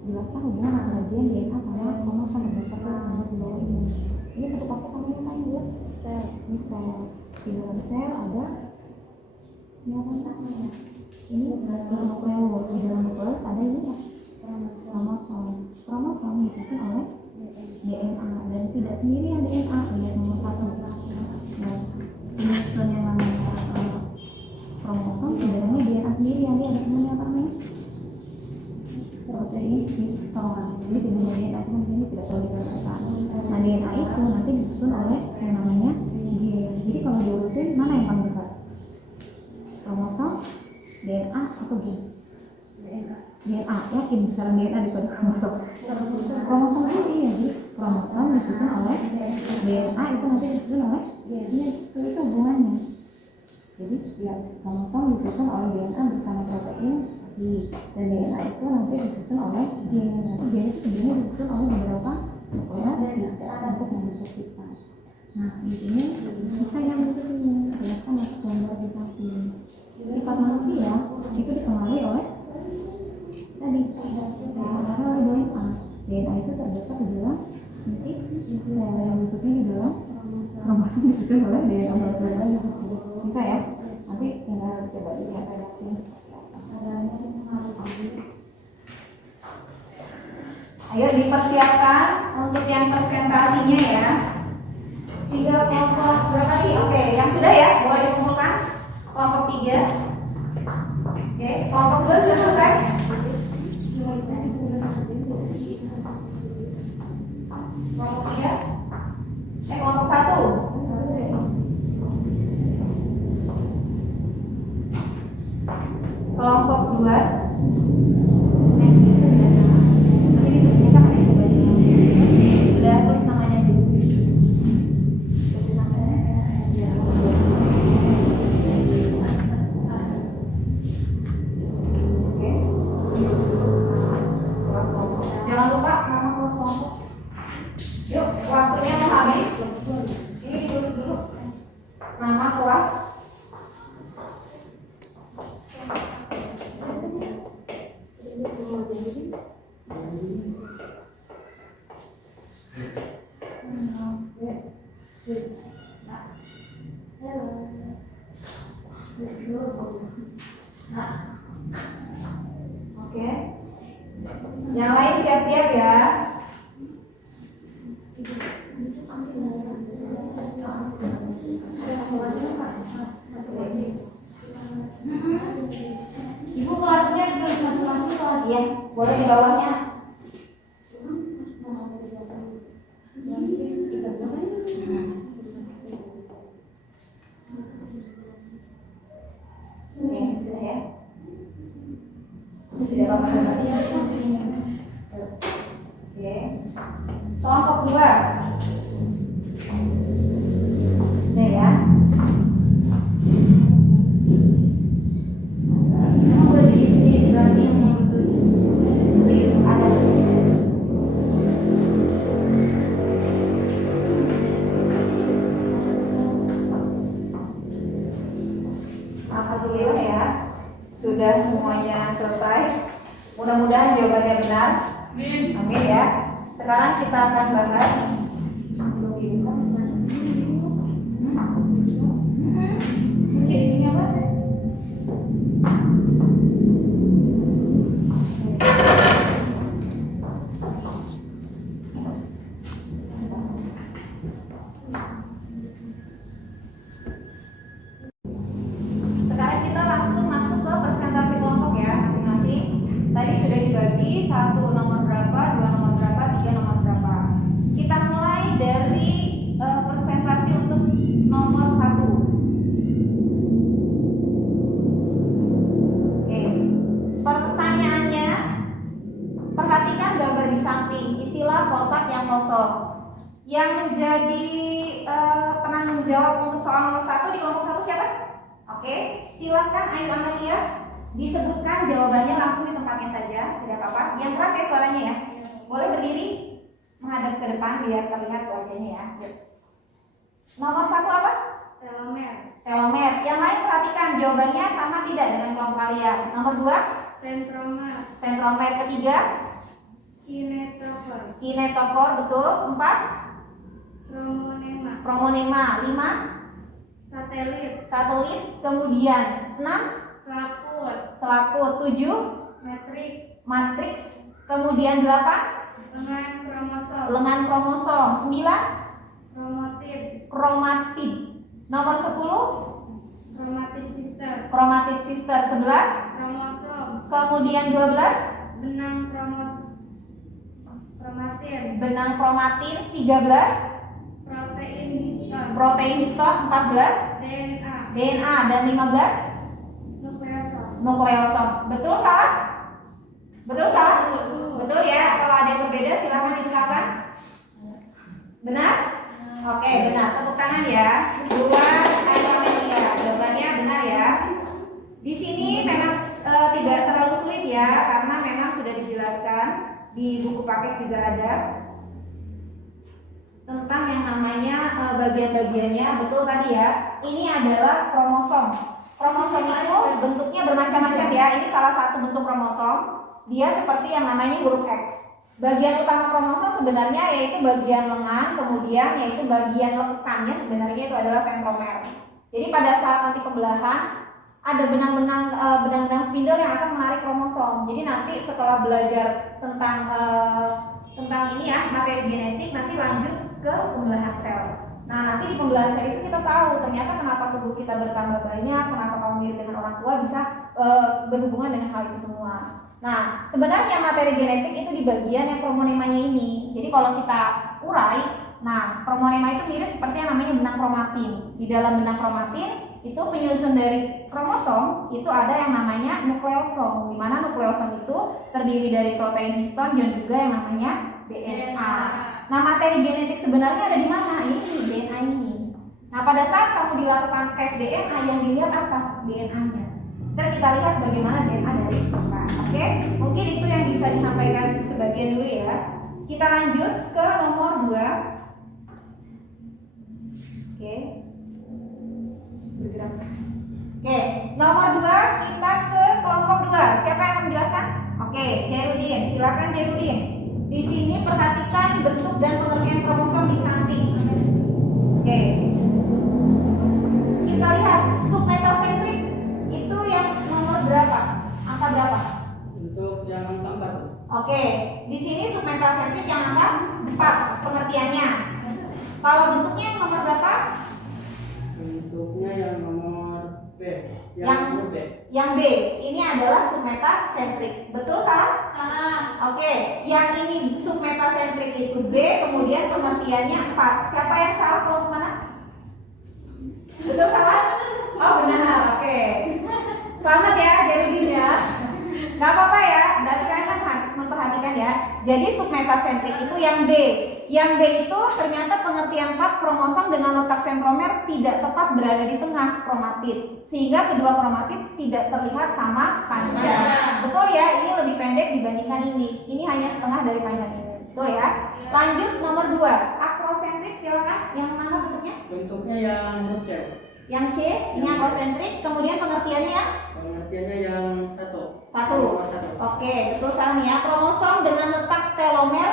Jelaskan hubungan antara gen, DNA sama kromosom berdasarkan nomor di bawah ini. Ini satu paket namanya apa yang buat sel. Ini sel. Di dalam sel ada ini apa namanya? Ini nukleus. Di dalam nukleus ada ini ya, kromosom. Kromosom disusun oleh DNA dan tidak sendirian DNA. Lihat nomor 1. Nah, penyusun yang namanya kromosom tidak hanya DNA sendiri, yang dia ada temannya apa namanya? Protein histone. Jadi tidak hanya DNA, cuma di sini tidak terlalu dikatakan. Nah DNA itu nanti disusun oleh yang namanya gen. Jadi kalau diurutin mana yang paling besar? Kromosom, DNA atau gen? DNA. Yakin besaran DNA daripada kromosom? Kromosom itu iya, jadi kromosom disusun oleh DNA itu nanti disusun oleh gen. Itu hubungannya. Jadi ya, kromosom disusun oleh DNA bersama protein dan DNA itu nanti disusun oleh gen. Nanti gen itu sebenarnya disusun oleh beberapa nukleus untuk membentuk kita. Nah di sini bisa yang ini jelaskan untuk gambar di samping. Sifat manusia itu dipengaruhi oleh tadi dipengaruhi oleh DNA. DNA itu terdapat di dalam nanti sel yang khususnya di dalam kromosom disusun oleh DNA molekuler. Bisa ya, nanti tinggal coba dilihat redaksi. Ayo dipersiapkan untuk yang presentasinya ya. Tinggal kelompok berapa sih? Oke, yang sudah ya, boleh dikumpulkan. Kelompok 3. Oke, kelompok 2 sudah selesai. Kelompok 3. Kelompok 1. Kelompok 2 nanti ditulisnya kan ada di sudah tulis namanya dulu. Tulis namanya. Oke. Jangan lupa nama kelas kelompok. Yuk, waktunya mau habis. Ini ditulis dulu. Nama kelas. Oke. Yang lain siap-siap ya. Ibu kelasnya di masing-masing kelas ya, boleh di bawahnya. Oke, sudah ya. Sudah apa-apa. Oke. Kelompok 2. Udah ya. Udah diisi berarti yang mau tujuh. Ada. Alhamdulillah ya, sudah semuanya selesai. Mudah-mudahan jawabannya benar. Amin ya. Sekarang kita akan bahas. Ini apa? Sekarang kita langsung masuk ke presentasi kelompok ya masing-masing. Tadi sudah dibagi 1 nomor berapa, 2 nomor berapa, 3 nomor berapa. Kita mulai dari presentasi untuk nomor 1. Oke. Pertanyaannya, perhatikan gambar di samping. Isilah kotak yang kosong. Yang menjadi penanggung jawab untuk soal nomor 1 di kelompok 1 siapa? Oke, silahkan Ayu Amalia disebutkan jawabannya langsung di tempatnya saja, tidak apa-apa. Yang keras ya suaranya ya. Boleh berdiri menghadap ke depan biar terlihat wajahnya ya. Nomor 1 apa? Telomer. Telomer. Yang lain perhatikan jawabannya sama tidak dengan kelompok kalian. Nomor 2 Sentromer. sentromer. Ketiga Kinetofor. kinetokor, betul. 4 Promonema. promonema. 5 Satelit. satelit. Kemudian 6 Selaput. selaput. 7 Matriks. matriks. Kemudian 8 Lengan kromosom. lengan kromosom. 9 Kromatid. kromatid. Nomor 10 Kromatik sister. kromatid sister. 11 Kromosom. kemudian 12 Benang kromatin. benang kromatin. 13 Protein histon. protein histon. 14 DNA. DNA. Dan 15 Nukleosom. nukleosom. Betul salah? Betul salah? Betul ya. Kalau ada yang berbeda silakan diucapkan. Benar? Oke, benar. Tepuk tangan ya. 2 Amelia. Jawabannya benar ya. Di sini memang tidak terlalu sulit ya, karena memang sudah dijelaskan di buku paket juga ada tentang yang namanya bagian-bagiannya. Betul tadi ya. Ini adalah kromosom. Kromosom itu bentuknya bermacam-macam ya. Ini salah satu bentuk kromosom. Dia seperti yang namanya huruf X. Bagian utama kromosom sebenarnya yaitu bagian lengan, kemudian yaitu bagian lekukannya sebenarnya itu adalah sentromer. Jadi pada saat nanti pembelahan ada benang-benang spindle yang akan menarik kromosom. Jadi nanti setelah belajar tentang ini ya, materi genetik, nanti lanjut ke pembelahan sel. Nah, nanti di pembelahan sel itu kita tahu ternyata kenapa tubuh kita bertambah banyak, kenapa kamu mirip dengan orang tua bisa berhubungan dengan hal itu semua. Nah, sebenarnya materi genetik itu di bagian yang kromonemanya ini. Jadi kalau kita urai, nah kromonema itu mirip seperti yang namanya benang kromatin. Di dalam benang kromatin itu penyusun dari kromosom itu ada yang namanya nukleosom. Di mana nukleosom itu terdiri dari protein histon dan juga yang namanya DNA. Nah, materi genetik sebenarnya ada di mana? Ini di DNA ini. Nah, pada saat kamu dilakukan tes DNA yang dilihat apa? DNA-nya. Ntar kita lihat bagaimana DNA dari kita. Oke, mungkin itu yang bisa disampaikan sebagian dulu ya. Kita lanjut ke nomor 2. Oke. Bergerak. Oke, nomor 2 kita ke kelompok 2. Siapa yang akan menjelaskan? Oke, Jairudin, silakan Jairudin. Di sini perhatikan bentuk dan pengertian kromosom di samping. Oke. Kita lihat submetasentrik itu yang nomor berapa? Angka berapa? Untuk yang angka 4. Oke, di sini submetasentrik yang angka 4 pengertiannya. Kalau bentuknya yang nomor berapa? Bentuknya yang nomor B. Yang B. Yang B, ini adalah submetasentrik. Betul salah? Salah. Oke, yang ini submetasentrik itu B, kemudian pengertiannya 4. Siapa yang salah kelompok mana? Betul salah? Oh benar, oke. Selamat ya, Gerudin ya. Gak apa-apa ya, berarti kalian memperhatikan ya. Jadi submetasentrik itu yang B. Yang B itu ternyata pengertian 4 kromosom dengan letak sentromer tidak tepat berada di tengah kromatid, sehingga kedua kromatid tidak terlihat sama panjang. Betul ya, ini lebih pendek dibandingkan ini. Ini hanya setengah dari panjang ini. Betul ya. Lanjut nomor 2, akrosentrik, silakan. Yang mana bentuknya? Bentuknya yang huruf C. Yang C, ini akrosentrik. Kemudian pengertiannya ya? Pengertiannya yang 1. 1. Nomor 1. Oke, betul salah nih ya. Kromosom dengan letak telomer,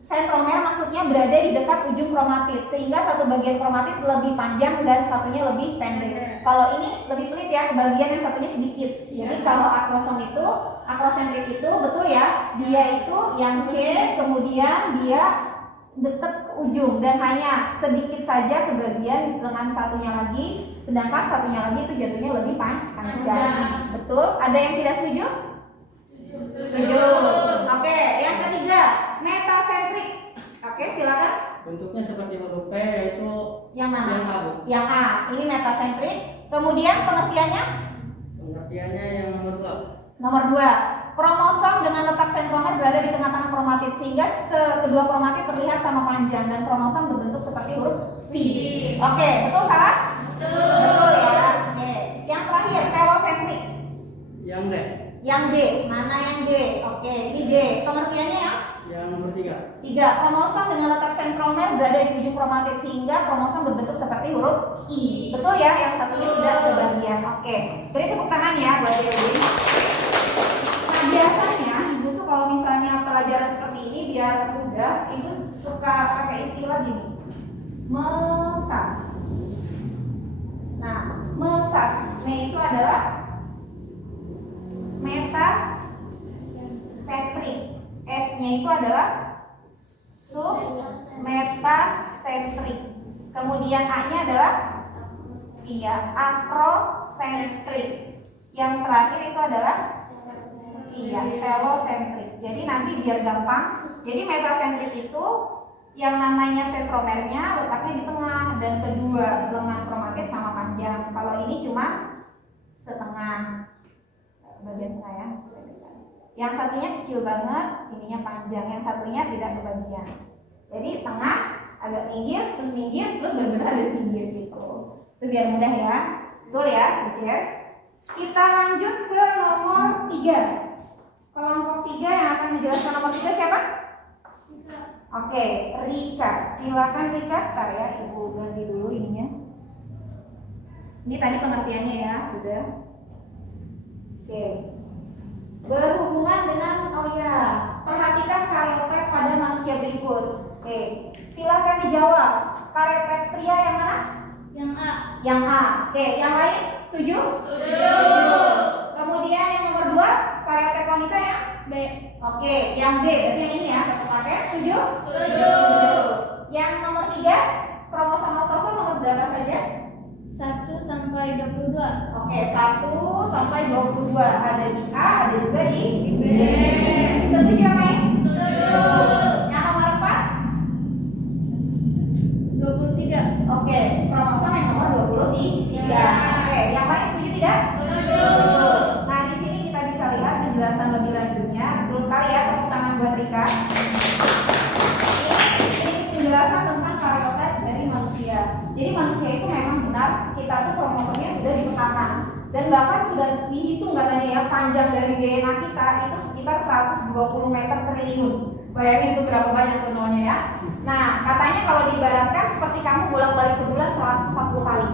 sentromer maksudnya berada di dekat ujung kromatid, sehingga satu bagian kromatid lebih panjang dan satunya lebih pendek. Kalau ini lebih pelit ya, bagian yang satunya sedikit. Jadi kalau akrosentrik itu betul ya, dia itu yang C, kemudian dia dekat ke ujung dan hanya sedikit saja ke bagian lengan satunya lagi, sedangkan satunya lagi itu jatuhnya lebih panjang. Betul? Ada yang tidak setuju? Setuju. Oke, yang ketiga, metasentrik. Oke, silakan. Bentuknya seperti huruf P, yaitu Yang mana? yang A, Bu. Yang A. Ini metasentrik. Kemudian pengertiannya Pengertiannya yang nomor 2. nomor 2. Kromosom dengan letak sentromer berada di tengah-tengah kromatid, sehingga kedua kromatid terlihat sama panjang dan kromosom berbentuk seperti huruf V. Oke, betul salah? Betul ya. Oke. Yang terakhir, telosentrik. Yang D. Yang D, mana yang D? Oke, ini D. Pengertiannya ya? Yang nomor 3. 3. Kromosom dengan letak sentromer berada di ujung kromatid, sehingga kromosom berbentuk seperti huruf I. Betul ya? Yang satunya tidak kebagian. Oke. Beri tepuk tangan ya buat Gerudin. Nah, biasanya ibu tuh kalau misalnya pelajaran seperti ini biar mudah, ibu suka pakai istilah gini. Mesat. Nah, mesat. Itu adalah metasentrik. S-nya itu adalah submetasentrik. Kemudian A-nya adalah akrosentrik. Yang terakhir itu adalah telosentrik. Jadi nanti biar gampang. Jadi metasentrik itu yang namanya sentromernya letaknya di tengah dan kedua lengan kromatid sama panjang. Kalau ini cuma setengah bagian saya. Yang satunya kecil banget, ininya panjang. Yang satunya tidak kebagian. Jadi tengah, agak minggir, terus benar-benar ada di pinggir gitu. Itu biar mudah ya. Betul ya, belajar. Kita lanjut ke nomor 3. Kelompok 3 yang akan menjelaskan nomor 3 siapa? Oke, Rika. Silakan Rika. Bentar ya, ibu ganti dulu ininya. Ini tadi pengertiannya ya, sudah. Oke. Berhubungan dengan perhatikan karyotype pada manusia berikut. Oke, silakan dijawab. Karyotype pria yang mana? Yang A. Yang A. Oke, yang lain setuju? Setuju. Kemudian yang nomor 2, karyotype wanita ya? B. Oke, yang D, berarti yang ini ya, satu paket, setuju? Setuju. Yang nomor 3, kromosom autosom nomor berapa saja? 1 sampai 22. Oke, 1 sampai 22. Ada di A, ada juga di B. Setuju yang lain? Setuju. Yang nomor 4? 23. Oke, kromosom yang nomor 23. Oke, yang lain setuju tidak? Setuju. Nah, di sini kita bisa lihat penjelasan lebih lanjutnya. Betul sekali ya, tepuk tangan buat Rika. Ini penjelasan tentang karyotype dari manusia. Jadi manusia itu memang benar, kita tuh kromosomnya sudah dipetakan. Dan bahkan sudah dihitung katanya ya, panjang dari DNA kita itu sekitar 120 meter triliun. Bayangin itu berapa banyak tuh nolnya ya. Nah, katanya kalau diibaratkan seperti kamu bolak-balik ke bulan 140 kali.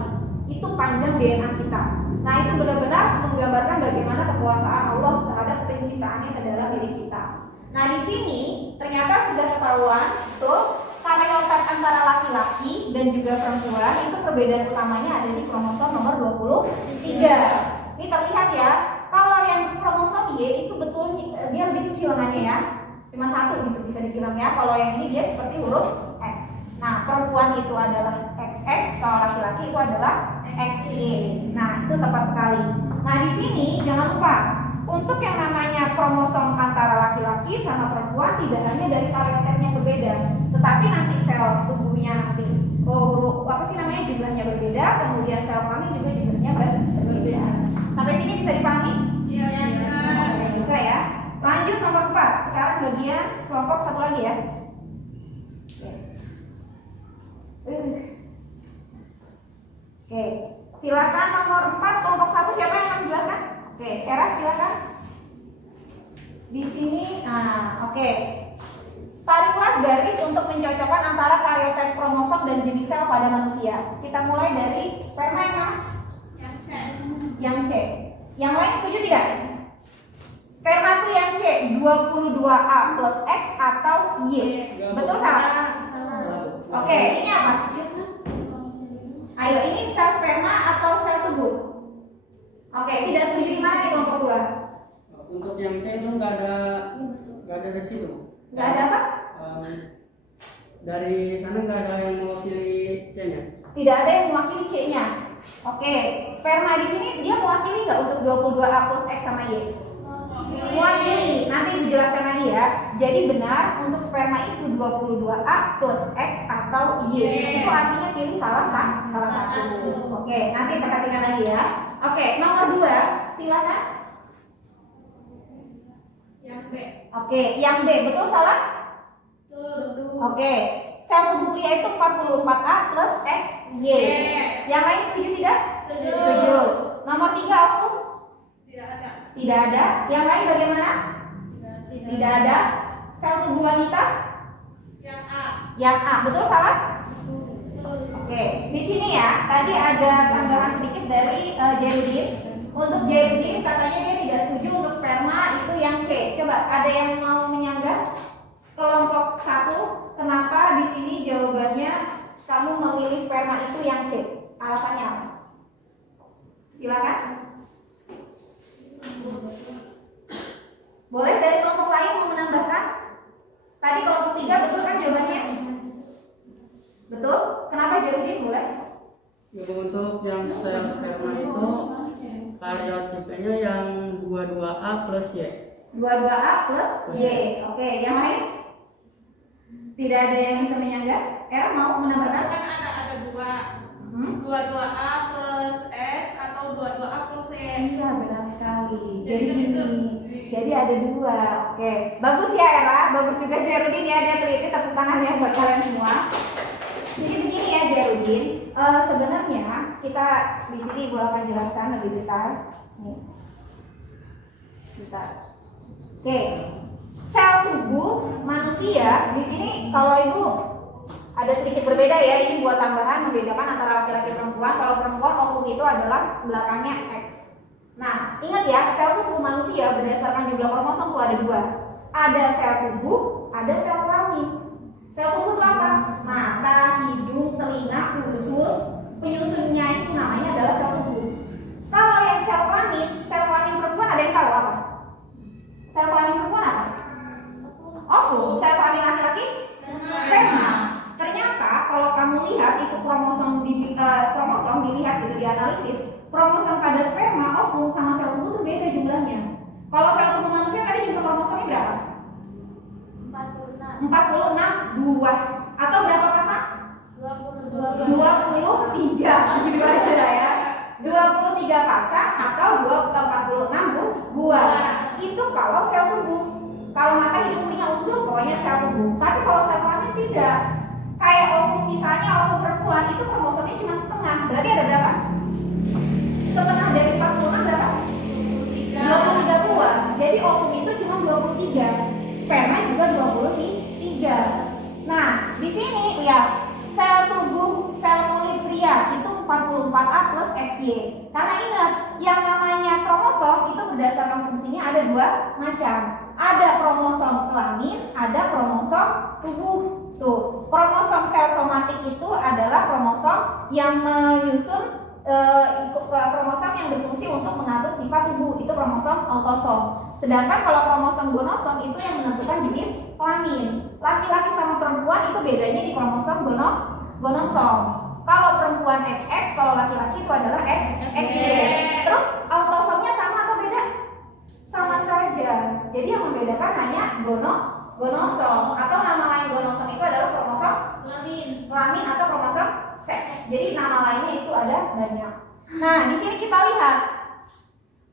Itu panjang DNA kita. Nah, itu benar-benar menggambarkan bagaimana kekuasaan Allah terhadap penciptaannya ke dalam diri kita. Nah, di sini ternyata sudah ketahuan tuh karyotype antara laki-laki dan juga perempuan itu perbedaan utamanya ada di kromosom nomor 23. Ini terlihat ya, kalau yang kromosom Y itu betul dia lebih kecil lengannya ya. Cuma 1 gitu bisa dibilang ya. Kalau yang ini dia seperti huruf X. Nah, perempuan itu adalah XX, kalau laki-laki itu adalah XY. Nah, itu tepat sekali. Nah, di sini jangan lupa untuk yang namanya kromosom antara laki-laki sama perempuan tidak hanya dari karyotypnya berbeda, tetapi nanti sel tubuhnya nanti jumlahnya berbeda, kemudian sel kelamin juga jumlahnya berbeda. Sampai sini bisa dipahami? Oke, bisa ya. Lanjut nomor 4. Sekarang bagian kelompok satu lagi ya. Oke, silakan nomor 4 kelompok 1 siapa yang akan menjelaskan? Oke, Era silakan. Di sini, oke. Tariklah garis untuk mencocokkan antara karyotype kromosom dan jenis sel pada manusia. Kita mulai dari sperma yang mana? Yang C. Yang lain setuju tidak? Sperma itu yang C, 22A plus X atau Y. Betul salah? Oke, ini apa? Ayo, ini sel sperma atau sel tubuh? Oke, tidak setuju di mana di kelompok 2? Untuk yang C itu nggak ada dari situ. Nggak ada apa? Dari sana nggak ada yang mewakili C-nya. Tidak ada yang mewakili C-nya. Oke, sperma di sini dia mewakili nggak untuk 22A plus X sama Y? Mewakili. Nanti dijelaskan lagi ya. Jadi benar untuk sperma itu 22A plus X atau Y. Itu artinya pilih salah satu. Oke, nanti perhatikan lagi ya. Oke, nomor 2, silakan. Yang B. Oke, yang B betul salah? Oke, sel tubuh pria itu 44A plus X Y. Yang lain setuju tidak? Setuju. Nomor 3, Aku? Tidak ada. Yang lain bagaimana? Tidak ada. Sel tubuh wanita? Yang A. Yang A, betul salah? Oke, di sini ya, tadi ada tanggapan sedikit dari Jerudin. Untuk Jerudin katanya dia tidak setuju untuk sperma itu yang C. Coba ada yang mau menyanggah? Kelompok 1, kenapa di sini jawabannya kamu memilih sperma itu yang C? Alasannya apa? Silakan. Boleh dari kelompok lain mau menambahkan? Tadi kelompok 3 betul kan jawabannya? Betul? Kenapa Jerudin boleh? Ya, untuk yang sel sperma itu karyotipenya yang 22A plus Y. 22A plus Y. Oke, yang lain? Tidak ada yang bisa menyanggah? Era mau menambahkan? Kan ada dua. 22A plus X atau 22A plus Y. Iya, benar sekali. Jadi Jadi gini. itu. Jadi ada 2. Oke, bagus ya Era, bagus juga Jerudin ya, dia teliti, tepuk tangan ya buat kalian semua. Jadi begini ya Jerudin, sebenarnya kita di sini Ibu akan jelaskan lebih detail. Nih. Bentar. Oke, sel tubuh manusia di sini kalau Ibu ada sedikit berbeda ya, ini buat tambahan membedakan antara laki-laki perempuan. Kalau perempuan ovum itu adalah belakangnya X. Nah, ingat ya, sel tubuh manusia berdasarkan jumlah kromosom itu ada 2. Ada sel tubuh, ada sel kelamin. Sel tubuh itu apa? Mata, hidung, telinga, usus, penyusunnya itu namanya adalah sel tubuh. Kalau yang sel kelamin perempuan ada yang tahu apa? Sel kelamin perempuan apa? Ovum. Sel kelamin laki-laki? Sperma. Ternyata kalau kamu lihat itu kromosom dilihat gitu dianalisis, kromosom pada sperma, ovum sama sel tubuh itu beda jumlahnya. Kalau sel tubuh manusia tadi jumlah kromosomnya berapa? 46 buah atau berapa pasang? 23 gitu aja lah ya. 23 pasang atau 46 buah. Itu kalau sel tubuh. Kalau mata, hidung, telinga, usus pokoknya sel tubuh. Tapi kalau sel kelamin tidak. Kayak ovum misalnya, ovum perempuan itu kromosomnya cuma setengah. Berarti ada berapa? Setengah dari 46 berapa? 23 buah. Jadi ovum itu cuma 23. Sperma juga 23. Nah, di sini lihat sel tubuh sel kulit pria itu 44A plus XY. Karena ingat, yang namanya kromosom itu berdasarkan fungsinya ada 2 macam. Ada kromosom kelamin, ada kromosom tubuh. Tuh, kromosom sel somatik itu adalah kromosom yang menyusun kromosom yang berfungsi untuk mengatur sifat tubuh, itu kromosom autosom. Sedangkan kalau kromosom gonosom itu yang menentukan jenis kelamin. Laki-laki sama perempuan itu bedanya di kromosom gonosom. Kalau perempuan XX, kalau laki-laki itu adalah XY. Terus autosomnya sama atau beda? Sama saja. Jadi yang membedakan hanya gonosom, atau nama lain gonosom itu adalah kromosom kelamin atau kromosom seks. Jadi nama lainnya itu ada banyak. Nah, di sini kita lihat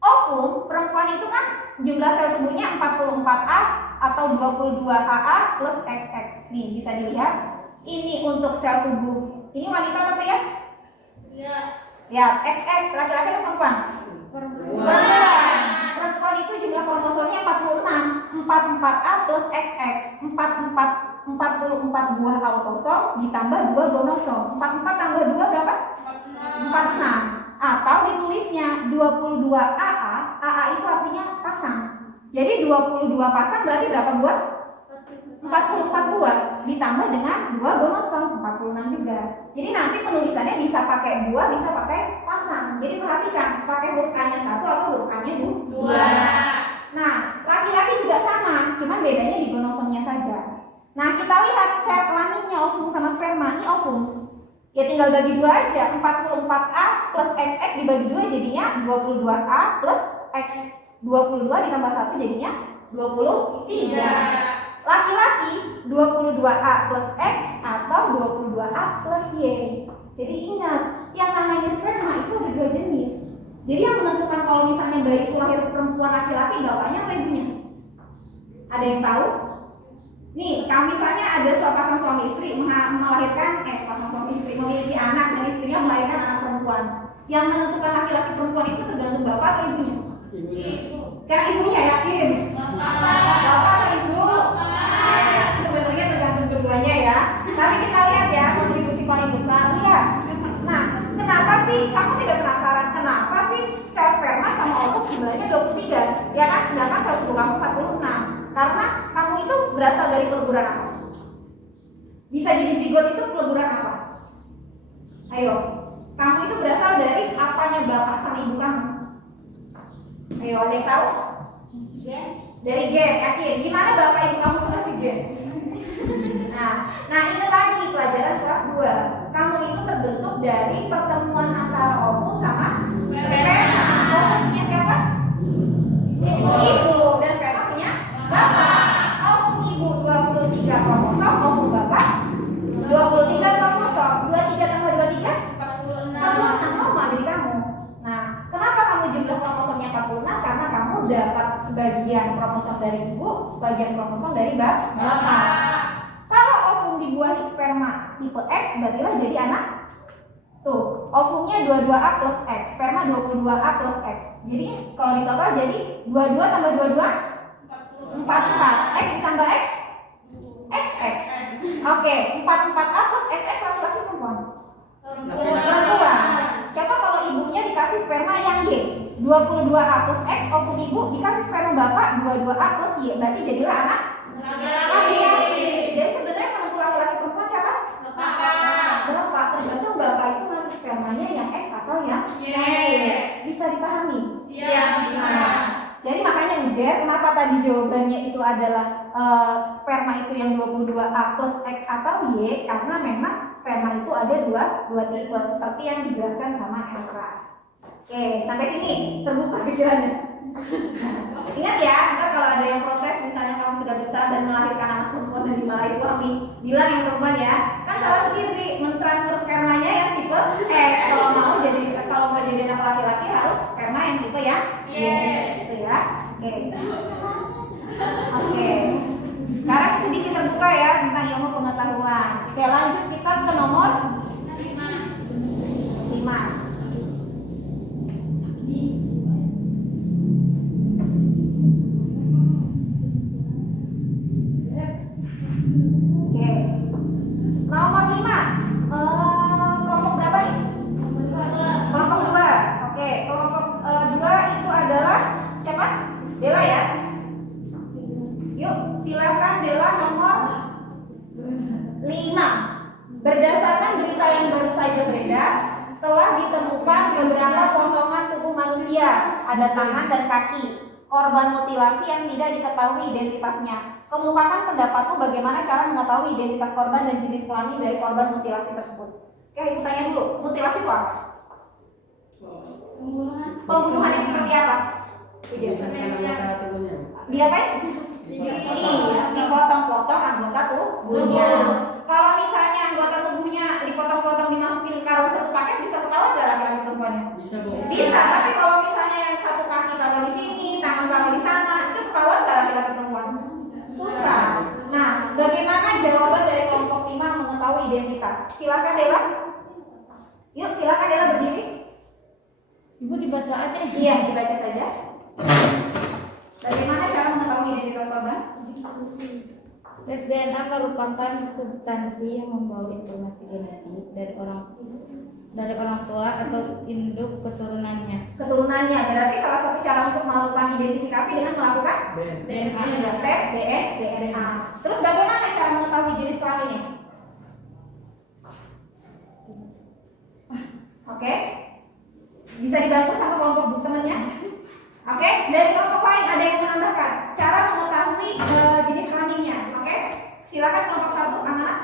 ovum perempuan itu kan jumlah sel tubuhnya 44A atau 22AA plus XX. Nih, bisa dilihat. Ini untuk sel tubuh. Ini wanita apa pria? Ya, XX laki-laki atau perempuan? Perempuan. Perempuan itu jumlah kromosomnya 46, 44A plus XX, 44 buah autosom ditambah 2 gonosom. 44 tambah 2 berapa? 46. Atau ditulisnya 22AA, AA itu artinya pasang. Jadi 22 pasang berarti berapa buah? 44 buah ditambah dengan 2 gonosom, 46 juga. Jadi nanti penulisannya bisa pakai buah, bisa pakai pasang. Jadi perhatikan, pakai huruf A-nya 1 atau huruf A-nya 2. Nah, laki-laki juga sama, cuman bedanya di gonosomnya saja. Nah, kita lihat sel kelaminnya ovum sama sperma. Ini ovum. Ya tinggal bagi 2 aja. 44A plus XX dibagi 2 jadinya 22A plus X. 22 ditambah 1 jadinya 23. Laki-laki 22A plus X atau 22A plus Y. Jadi ingat, yang namanya sperma itu ada 2 jenis. Jadi yang menentukan kalau misalnya bayi itu lahir perempuan laki-laki, bapaknya apa ibunya? Ada yang tahu? Nih, kalau misalnya ada sepasang suami istri melahirkan, sepasang suami istri memiliki anak dan istrinya melahirkan anak perempuan. Yang menentukan laki-laki perempuan itu tergantung bapak atau ibunya? Karena ibunya yakin? Bapak atau ibu? Sebenarnya tergantung keduanya ya. Tapi kita lihat ya, kontribusi paling besar lihat. Nah, kenapa sih kamu tidak penasaran kenapa sih sel sperma sama ovum jumlahnya 23? Ya kan, sedangkan sel tubuh kamu 46. Karena kamu itu berasal dari peleburan apa? Bisa jadi zigot itu peleburan apa? Ayo, kamu itu berasal dari apanya bapak sama ibu kamu? Ayo, ada yang tahu? Dari gen, yakin? Gimana bapak ibu kamu itu kasih gen? Nah ingat lagi pelajaran kelas 2. Kamu itu terbentuk dari pertemuan antara ovum sama sperma. Ovum punya siapa? Ibu. Dan sperma punya bapak. Ovum ibu 23 kromosom, ovum bapak 23 kromosom. 23 tambah 23? 46 normal dari kamu. Nah, kenapa kamu jumlah kromosomnya 46? Karena kamu dapat sebagian kromosom dari ibu, sebagian kromosom dari bapak. Kalau ovum dibuahi sperma tipe X, berartilah jadi anak. Tuh, ovumnya 22A plus X, sperma 22A plus X. Jadi kalau di total jadi 22 tambah 22 44. X ditambah X XX. Oke, 44A plus XX laki-laki perempuan? Perempuan. Coba kalau ibunya dikasih sperma yang Y, 22A plus X, ovum ibu dikasih sperma bapak 22A plus Y, berarti jadilah anak laki-laki. Jadi sebenarnya penentu laki-laki perempuan siapa? Bapak. Tergantung bapak itu ngasih spermanya yang X atau yang Y. Bisa dipahami? Jadi makanya Ujer, kenapa tadi jawabannya itu adalah sperma itu yang 22A plus X atau Y? Karena memang sperma itu ada dua tipe seperti yang dijelaskan sama Elra. Oke, sampai sini terbuka pikirannya. Ingat ya, ntar kalau ada yang protes, misalnya kamu sudah besar dan melahirkan anak perempuan dan dimarahi suami, bilang yang perempuan ya, kan salah sendiri mentransfer spermanya yang tipe kalau mau jadi anak laki-laki harus sperma yang tipe ya, gitu ya. Oke. Sekarang sedikit terbuka ya tentang ilmu pengetahuan. Oke, lanjut kita ke nomor 5. Nomor 5, kelompok berapa nih? Kelompok 2. Oke, kelompok 2 itu adalah siapa? Dela ya. Yuk, silakan Dela nomor 5. Berdasarkan berita yang baru saja beredar, telah ditemukan beberapa potongan tubuh manusia, ada tangan dan kaki, korban mutilasi yang tidak diketahui identitasnya. kemukakan pendapatmu bagaimana cara mengetahui identitas korban dan jenis kelamin dari korban mutilasi tersebut. Oke, ibu tanya dulu, mutilasi itu apa? Pembunuhan yang seperti apa? Misalkan anggota tubuhnya. Diapain? Iya, dipotong-potong anggota tubuhnya. Kalau misalnya anggota tubuhnya dipotong-potong dimasukin ke dalam satu paket, bisa ketahuan nggak laki-laki perempuannya? Bisa Bu. Bisa, tapi kalau misalnya yang satu kaki taruh di sini, tangan taruh di sana, itu ketahuan nggak laki-laki perempuan? Susah. Nah, bagaimana jawaban dari kelompok 5 mengetahui identitas? Silakan Dela. Yuk, silakan Dela berdiri. Ibu dibaca aja. Iya, dibaca saja. Bagaimana cara mengetahui identitas korban? Tes DNA merupakan substansi yang membawa informasi genetik dari orang tua atau induk keturunannya. Keturunannya, berarti salah satu cara untuk melakukan identifikasi dengan melakukan DNA. Iya, tes DNA. Terus bagaimana cara mengetahui jenis kelaminnya? Oke, bisa dibantu sama kelompok busennya. Oke, dari kelompok lain ada yang menambahkan cara mengetahui jenis kelaminnya. Oke, silakan kelompok 1 Amanah.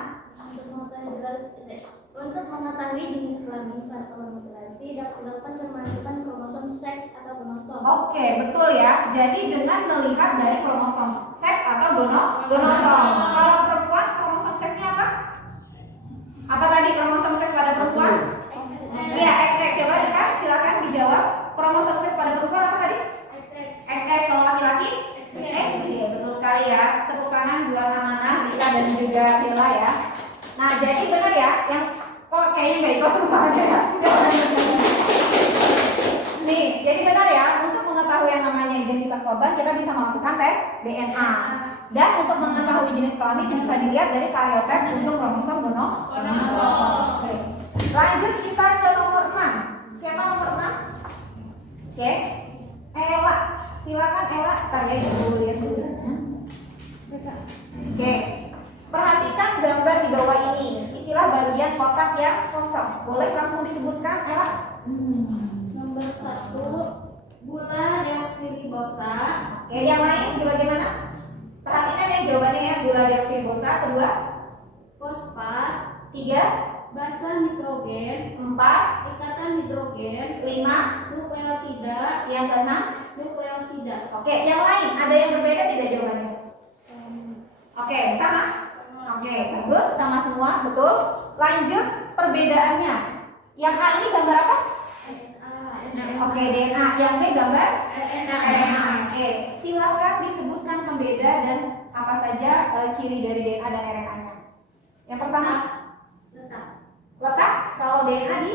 Untuk mengetahui jenis kelamin pada korban mutilasi dapat dilakukan memasukkan kromosom seks atau kromosom. Oke, betul ya. Jadi dengan melihat dari kromosom seks atau gonosom. Kalau perempuan kromosom seksnya apa? Apa tadi kromosom seks pada perempuan? Iya, XX. Coba Dika, silakan dijawab. Kromosom seks pada perempuan apa tadi? XX. Kalau laki-laki? X. Iya, betul sekali ya. Tepuk tangan buat Amanah, Dika dan juga Bella ya. Nah, jadi benar ya, yang kok kayaknya nggak ikhlas rupanya ya. Nih, jadi benar ya, untuk mengetahui yang namanya identitas korban kita bisa melakukan tes DNA. Dan untuk mengetahui jenis kelamin bisa dilihat dari karyotyp untuk kromosom gonosom. Oke. Lanjut kita ke nomor 6. Siapa nomor 6? Oke. Ella. Silakan Ella. Ntar ya ibu lihat dulu. Oke. Perhatikan gambar di bawah ini. Isilah bagian kotak yang kosong. Boleh langsung disebutkan Ella? Nomor 1 gula deoksiribosa. Oke, yang lain juga gimana? Perhatikan ya jawabannya ya. Gula deoksiribosa. Kedua, Fosfat, 3, basa nitrogen, 4, ikatan hidrogen, 5, nukleotida, yang keenam. nukleosida. Oke, yang lain ada yang berbeda tidak jawabannya? Oke, sama? Oke, bagus, sama semua, betul. Lanjut perbedaannya. Yang A ini gambar apa? Oke, DNA. Yang B gambar? RNA. Oke, silakan disebutkan pembeda dan apa saja ciri dari DNA dan RNA-nya. Yang pertama, letak. Kalau DNA di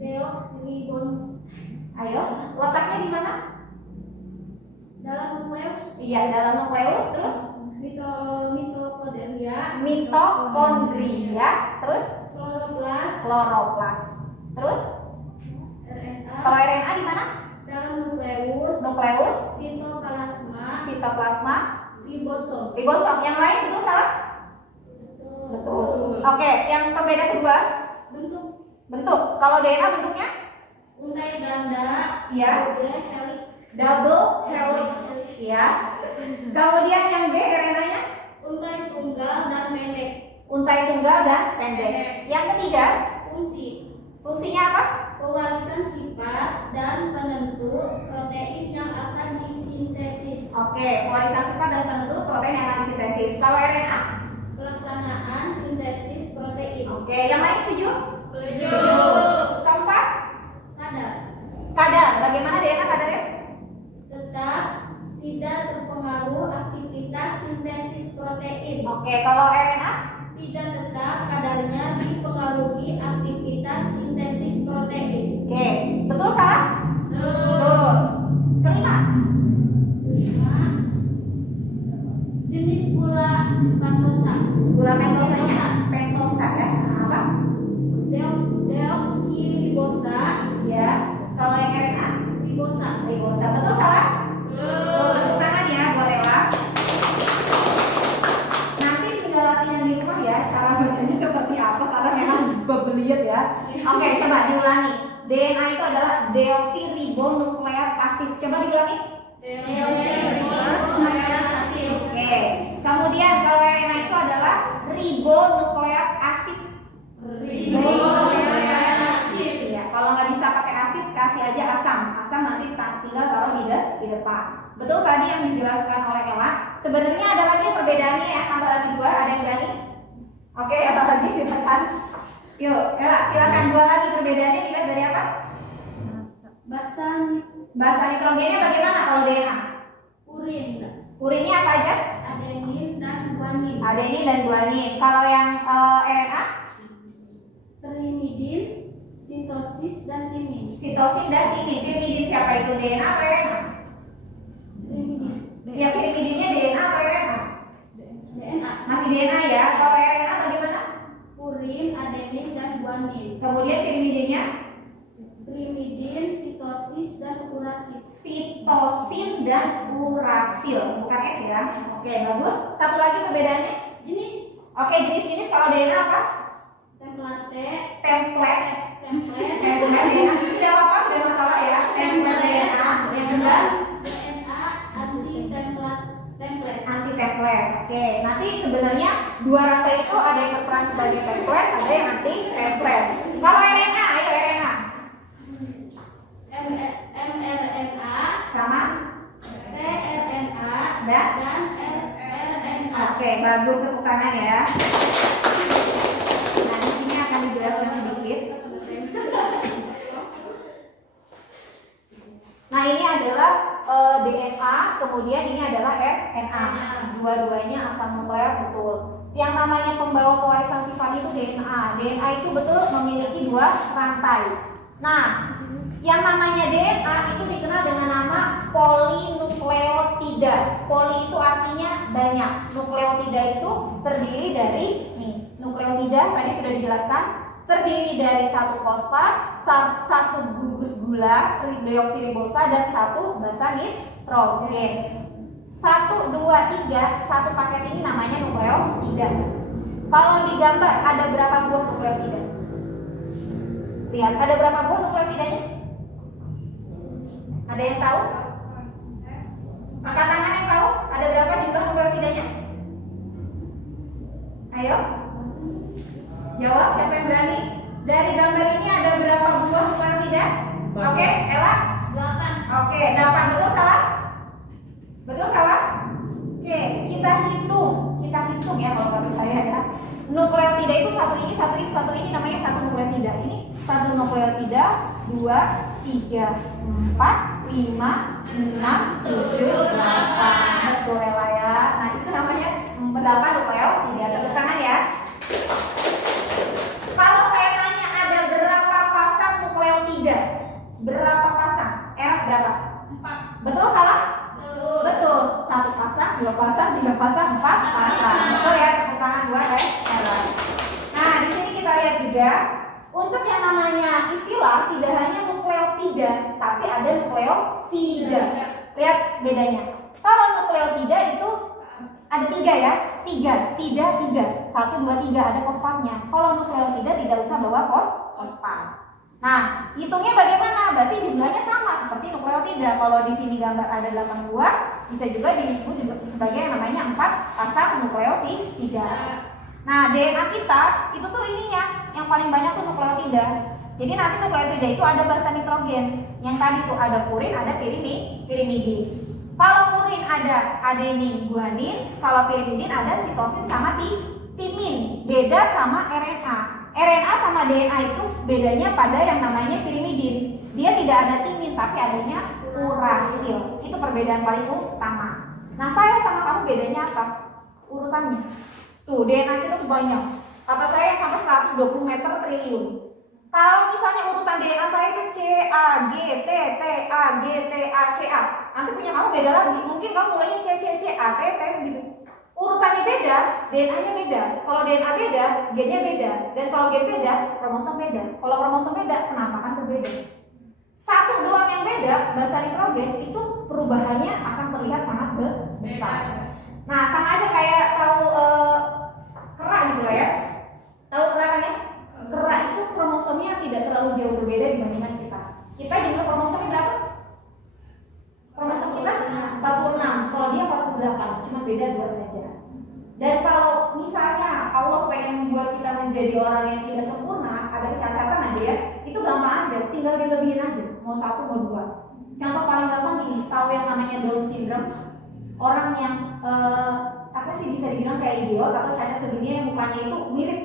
deoksiribos ayo, letaknya di mana? dalam nukleus, Iya, dalam nukleus. Terus mitokondria. Terus kloroplas. Terus RNA kalau RNA di mana? dalam nukleus, Sitoplasma, ribosom. ribosom. Yang lain betul salah? Betul. Oke, yang pembeda kedua bentuk. Kalau DNA bentuknya? Untai ganda, Iya. Double helix. Ya. Kemudian yang B RNA-nya? untai tunggal dan pendek. Untai tunggal dan pendek. Yang ketiga, fungsinya apa? Pewarisan sifat dan penentu protein yang akan disintesis. Oke, pewarisan sifat dan penentu protein yang akan disintesis. Kalau RNA? Pelaksanaan sintesis protein. Oke, yang lain setuju? Keempat, kadar. Bagaimana DNA kadarnya? Tetap tidak terpengaruh aktivitas sintesis protein. Oke, kalau RNA? Tidak tetap kadarnya dipengaruhi aktivitas sintesis protein. Oke, betul salah? Betul. Kelima, Jenis gula pentosa. gula pentosa ya. Apa? Deoksiribosa, Ya. Kalau yang RNA? ribosa. Ribosa. Betul salah? Betul. Tepuk tangan ya buat Ella. Nanti tinggal latihan di rumah ya cara bacanya seperti apa karena memang bebeliat ya. Oke, coba diulangi. DNA itu adalah deoksiribonukleat asid. Coba diulangi. Oke. Kemudian kalau RNA itu adalah ribonukleat asid. Iya, kalau nggak bisa pakai asid, kasih aja asam. Asam nanti tinggal taruh di depan. Betul tadi yang dijelaskan oleh Ella. Sebenarnya ada lagi perbedaannya ya, tambah lagi 2. Ada yang berani? Oke, apa lagi silakan. Yuk, Ella silakan 2 lagi perbedaannya dilihat dari apa? Basa nitrogennya bagaimana kalau DNA? Urinnya apa aja? Adenin dan guanin. Adenin dan guanin. Kalau yang RNA? Pirimidin, sitosis dan timin. Sitosin dan timin. Pirimidin siapa itu? DNA atau RNA? Pirimidin. Ya, pirimidinnya DNA atau RNA? DNA. Masih DNA ya. Kalau RNA bagaimana? Urin, adenin dan guanin. Kemudian pirimidinnya? Pirimidin, sitosis dan urasis. Sitosin dan urasil. Bukan S ya. Oke, bagus. Satu lagi perbedaannya? Jenis Oke, jenis-jenis kalau DNA apa? template, Template. template, Template DNA. Tidak apa-apa, tidak masalah ya. Template DNA. Yang kedua? DNA, anti template, template. Anti template. Oke, nanti sebenarnya 2 rantai itu ada yang berperan sebagai template, ada yang anti template. Kalau RNA, ayo RNA. mRNA, Sama? tRNA, Dan? dan rRNA. Oke, bagus, tepuk tangan ya. Nah, di sini akan dijelaskan sedikit. Nah, ini adalah DNA, kemudian ini adalah RNA. Dua-duanya asam nukleat betul. Yang namanya pembawa pewarisan sifat itu DNA. DNA itu betul memiliki 2 rantai. Nah, yang namanya DNA itu dikenal dengan nama polinukleotida. Poli itu artinya banyak. Nukleotida itu terdiri dari nukleotida tadi sudah dijelaskan, terdiri dari 1 fosfat, 1 gugus gula, deoksiribosa dan 1 basa nitrogen. 1, 2, 3, 1 paket ini namanya nukleotida. Kalau digambar ada berapa buah nukleotida? Lihat, ada berapa buah nukleotidanya? Ada yang tahu? Angkat tangan yang tahu? Ada berapa jumlah nukleotidanya? Ayo. Jawab, siapa yang berani? Dari gambar ini ada berapa buah nukleotida? Oke, Ella? 8. Oke, 8. Betul salah? Betul salah? Oke, kita hitung ya kalau nggak percaya ya. Nukleotida itu satu ini namanya 1 nukleotida. Ini 1 nukleotida, 2, 3, 4, 5, 6, 7, 8. Betul Ella ya. Nah, itu namanya 8 nukleotida. Tepuk tangan ya. Kalau saya tanya ada berapa pasang nukleotida? Berapa pasang? Berapa? 4. Betul salah? Betul. 1 pasang, 2 pasang, 3 pasang, 4 pasang. Betul ya, tepuk tangan buat Ella. Nah, di sini kita lihat juga untuk yang namanya istilah tidak hanya nukleotida, tapi ada nukleosida. Lihat bedanya. Kalau nukleotida itu ada 3 ya, 3. 1, 2, 3 ada fosfatnya. Kalau nukleosida tidak usah bawa fosfat. Nah, hitungnya bagaimana? Berarti jumlahnya sama seperti nukleotida. Kalau di sini gambar ada 8 buah, bisa juga disebut juga sebagai yang namanya 4 pasang nukleosida. Nah, DNA kita itu tuh ininya yang paling banyak tuh nukleotida. Jadi nanti nukleotida itu ada basa nitrogen. Yang tadi tuh ada purin, ada pirimidin. Kalau purin ada adenin, guanin. Kalau pirimidin ada sitosin sama timin. Beda sama RNA. RNA sama DNA itu bedanya pada yang namanya pirimidin. Dia tidak ada timin tapi adanya urasil. Itu perbedaan paling utama. Nah, saya sama kamu bedanya apa? Urutannya. Tuh, DNA kita banyak. Kata saya sampai 120 meter triliun. Kalau misalnya urutan DNA saya itu C, A, G, T, T, A, G, T, A, C, A. Nanti punya kamu beda lagi. Mungkin kamu mulainya C, C, C, A, T, T gitu. Urutannya beda, DNA-nya beda. Kalau DNA beda, gennya beda. Dan kalau gen beda, kromosom beda. Kalau kromosom beda, penampakan berbeda. 1 doang yang beda, basa nitrogen itu perubahannya akan terlihat sangat besar. Nah, sama aja kayak tahu kera gitu lah ya. Tahu kera kan ya? Kera itu kromosomnya tidak terlalu jauh berbeda dibandingkan kita. Kita jumlah kromosomnya berapa? Kromosom kita 6. jadi orang yang tidak sempurna, ada kecacatan aja ya, itu gampang aja, tinggal dilebihin aja, mau 1 mau 2. Contoh paling gampang gini, tahu yang namanya Down syndrome, orang yang apa sih bisa dibilang kayak idiot atau cacat sedunia yang mukanya itu mirip.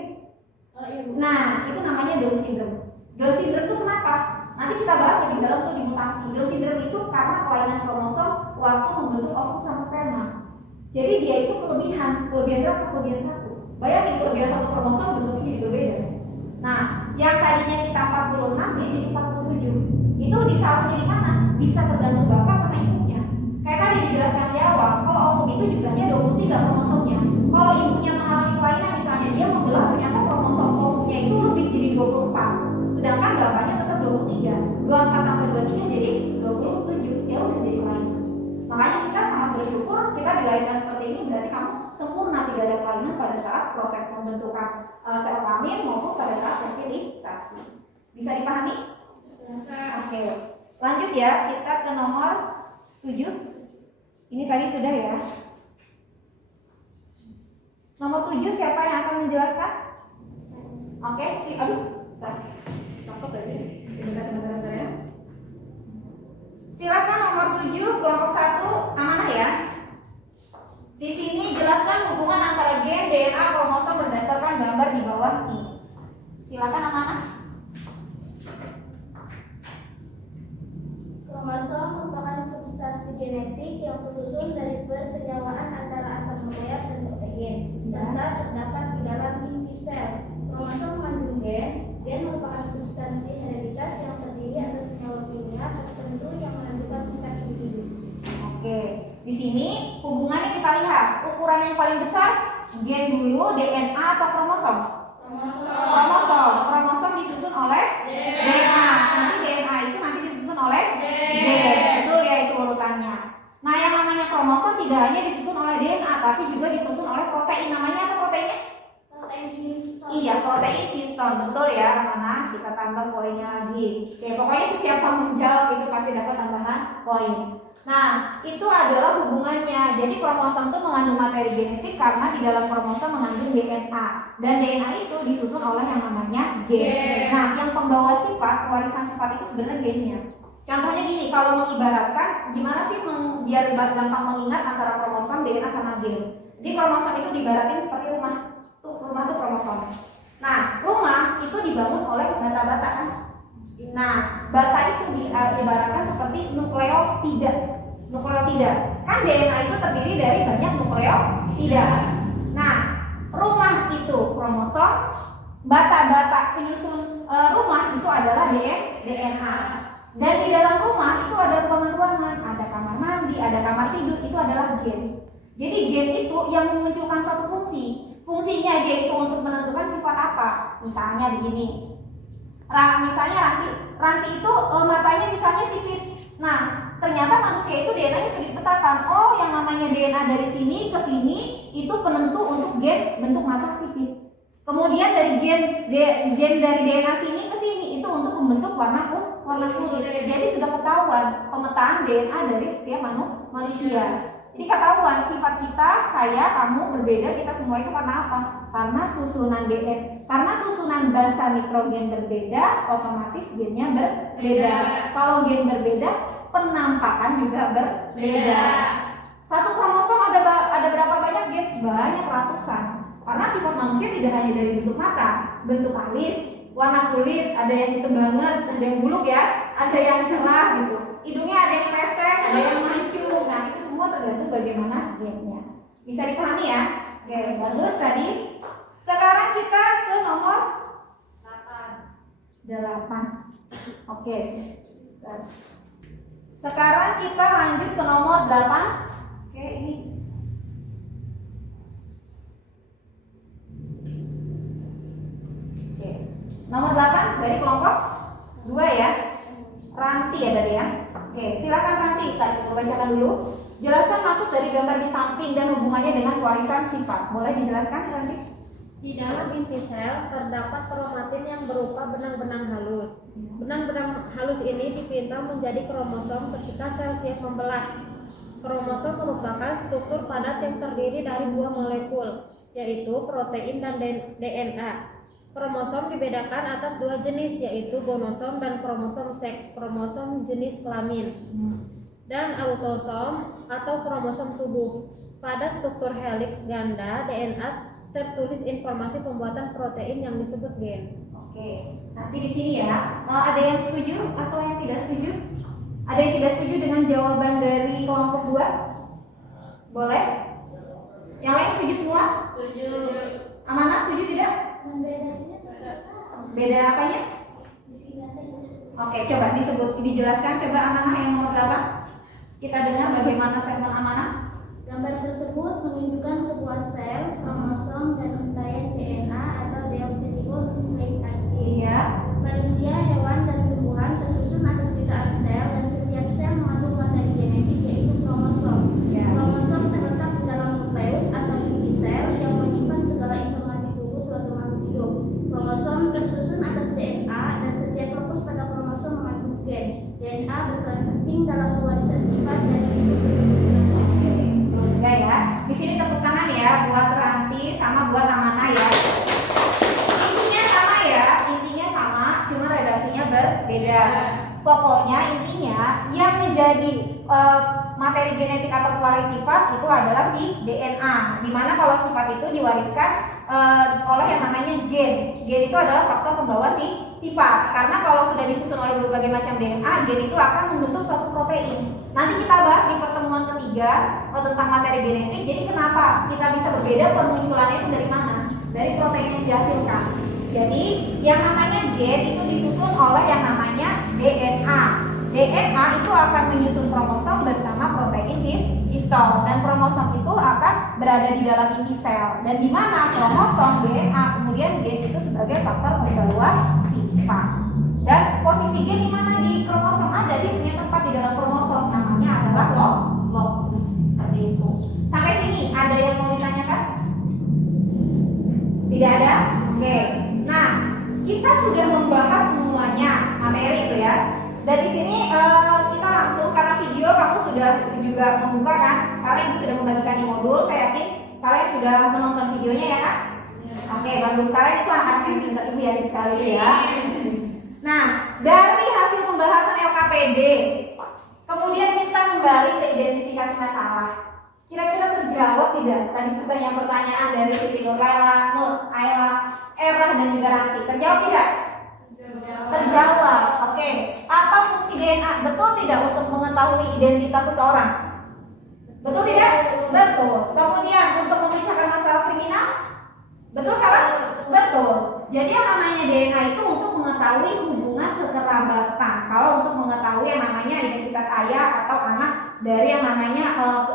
Nah, itu namanya Down syndrome. Down syndrome itu kenapa? Nanti kita bahas lebih dalam tuh di mutasi. Down syndrome itu karena kelainan kromosom waktu membentuk ovum sama sperma. Jadi dia itu kelebihan berapa? Kelebihan 1. Bayangin kelebihan 1 kromosom bentuknya jadi berbeda. Nah, yang tadinya kita 46 dia jadi 47. Itu disalahnya di mana? Bisa tergantung bapak sama ibunya. Kayak tadi dijelaskan di awal, kalau ovum itu jumlahnya 23 kromosomnya. Kalau ibunya mengalami kelainan misalnya dia membelah ternyata kromosom ovumnya itu lebih jadi 24. Sedangkan bapaknya tetap 23. 24 tambah 23 jadi 27. Ya udah jadi kelainan. Makanya kita sangat bersyukur kita dilahirkan seperti ini, berarti kamu sempurna, tidak ada kelainan pada saat proses pembentukan sel kelamin maupun pada saat fertilisasi. Bisa dipahami? Oke. Lanjut ya, kita ke nomor 7. Ini tadi sudah ya. Nomor 7 siapa yang akan menjelaskan? Oke, takut aja. Sebentar ya. Silakan nomor 7 kelompok 1 amanah ya. Di sini jelaskan hubungan antara gen, DNA, kromosom berdasarkan gambar di bawah ini. Silakan amanah. Kromosom merupakan substansi genetik yang tersusun dari persenyawaan antara asam nukleat dan protein, serta terdapat di dalam inti sel. Kromosom mengandung gen. Gen merupakan substansi hereditas yang terdiri atas senyawa kimia tertentu yang menentukan sifat individu. Oke, di sini hubungannya kita lihat. Ukuran yang paling besar gen dulu, DNA atau kromosom? Kromosom disusun oleh DNA. Nanti DNA itu nanti disusun oleh gen. Betul ya, itu urutannya. Nah, yang namanya kromosom tidak hanya disusun oleh DNA, tapi juga disusun oleh protein. Namanya apa proteinnya? Protein histon. Iya, protein histon. Betul ya, mana kita tambah poinnya lagi. Oke, pokoknya setiap kamu menjawab itu pasti dapat tambahan poin. Nah, itu adalah hubungannya. Jadi kromosom itu mengandung materi genetik karena di dalam kromosom mengandung DNA. Dan DNA itu disusun oleh yang namanya gen. Nah, yang pembawa sifat, warisan sifat itu sebenarnya gennya. Contohnya gini, kalau mengibaratkan gimana sih biar gampang mengingat antara kromosom, DNA sama gen. Di kromosom itu diibaratin seperti rumah. Rumah itu kromosom. Nah, rumah itu dibangun oleh bata-bata kan. Nah, bata itu diibaratkan seperti nukleotida. Kan DNA itu terdiri dari banyak nukleotida. Nah, rumah itu kromosom, bata-bata penyusun rumah itu adalah DNA. Dan di dalam rumah itu ada ruangan-ruangan, ada kamar mandi, ada kamar tidur, itu adalah gen. Jadi gen itu yang memunculkan satu fungsi. Fungsinya dia itu untuk menentukan sifat apa. Misalnya begini. Misalnya Ranti itu matanya misalnya sipit. Nah, ternyata manusia itu DNA-nya sudah dipetakan. Oh, yang namanya DNA dari sini ke sini itu penentu untuk gen bentuk mata sipit. Kemudian dari gen dari DNA sini ke sini itu untuk membentuk warna kulit. Jadi sudah ketahuan pemetaan DNA dari setiap manusia. Jadi ketahuan sifat kita, saya, kamu berbeda, kita semua itu karena apa? Karena susunan DNA, karena susunan basa nitrogen berbeda, otomatis gennya berbeda. Kalau gen berbeda, penampakan juga berbeda. Satu kromosom ada berapa banyak gen? Banyak ratusan. Karena sifat manusia tidak hanya dari bentuk mata, bentuk alis, warna kulit, ada yang hitam banget, ada yang buluk ya, ada yang cerah gitu. Hidungnya ada yang pesek, ada yang mancung. Nah, itu semua tergantung bagaimana gennya. Bisa dipahami ya? Oke, bagus tadi. Sekarang kita ke nomor 8. Oke. Sekarang kita lanjut ke nomor 8. Oke, ini. Oke. Nomor 8 dari kelompok 2 ya. Ranti ya tadi ya. Oke, silakan Ranti. Kita bacakan dulu. Jelaskan maksud dari gambar di samping dan hubungannya dengan warisan sifat. Boleh dijelaskan Ranti? Di dalam inti sel terdapat kromatin yang berupa benang-benang halus. Benang-benang halus ini dipintal menjadi kromosom ketika sel siap membelah. Kromosom merupakan struktur padat yang terdiri dari 2 molekul, yaitu protein dan DNA. Kromosom dibedakan atas dua jenis, yaitu gonosom dan kromosom seks, kromosom jenis kelamin, dan autosom atau kromosom tubuh. Pada struktur heliks ganda DNA tertulis informasi pembuatan protein yang disebut gen. Oke, nanti di sini ya, ada yang setuju atau yang tidak setuju? Ada yang tidak setuju dengan jawaban dari kelompok 2? Boleh? Yang lain setuju semua? Setuju. Amanah setuju tidak? Beda apanya? Oke, coba dijelaskan coba Amanah yang nomor 8. Kita dengar bagaimana statement Amanah. Gambar tersebut menunjukkan sebuah sel, kromosom, dan untaian DNA atau deoksiribonukleik acid. Iya. Manusia, hewan, dan tumbuhan tersusun atas jutaan sel dan setiap sel mengandung materi genetik yaitu kromosom. Ya. Kromosom terletak di dalam nukleus atau inti sel yang menyimpan segala informasi tubuh suatu makhluk hidup. Kromosom tersusun atas DNA dan setiap lokus pada kromosom mengandung gen. DNA berperan penting dalam pewarisan sifat dan Enggak ya. Di sini tepuk tangan ya buat Ranti sama buat Amanah ya. Intinya sama ya, intinya sama, cuma redaksinya berbeda. Pokoknya intinya yang menjadi materi genetik atau pewaris sifat itu adalah si DNA. Dimana kalau sifat itu diwariskan oleh yang namanya gen. Gen itu adalah faktor pembawa si sifat. Karena kalau sudah disusun oleh berbagai macam DNA, gen itu akan membentuk suatu protein. Nanti kita bahas di pertemuan ketiga tentang materi genetik. Jadi kenapa kita bisa berbeda, permunculannya itu dari mana? Dari protein yang dihasilkan. Jadi yang namanya gen itu disusun oleh yang namanya DNA. DNA itu akan menyusun kromosom bersama protein histol, dan kromosom itu akan berada di dalam inti sel. Dan di mana kromosom, DNA, kemudian gen itu sebagai faktor pembawa sifat. Dan posisi gen di mana di kromosom ada, dia punya tempat di dalam kromosom, namanya adalah locus. Seperti itu. Sampai sini ada yang mau ditanyakan? Tidak ada? Oke. Nah, kita sudah membahas semuanya materi itu ya. Dan di sini kita langsung, karena video kamu sudah juga membuka kan, karena ibu sudah membagikan di modul. Saya yakin kalian sudah menonton videonya ya kan? Oke, bagus. Kalian itu anak yang pintar ibu ya sekali ya. Nah, dari hasil pembahasan LKPD, kemudian kita kembali ke identifikasi masalah. Kira-kira terjawab tidak tadi pertanyaan-pertanyaan dari Siti Nurlela, Nur, Ayla, Erah, dan juga Ranti? Terjawab tidak? Terjawab. Oke. Apa fungsi DNA? Betul tidak untuk mengetahui identitas seseorang? Betul tidak? Betul. Kemudian untuk memecahkan masalah kriminal? Betul salah? Betul. Jadi yang namanya DNA itu untuk mengetahui hubungan kekerabatan. Kalau untuk mengetahui yang namanya identitas ayah atau anak dari yang namanya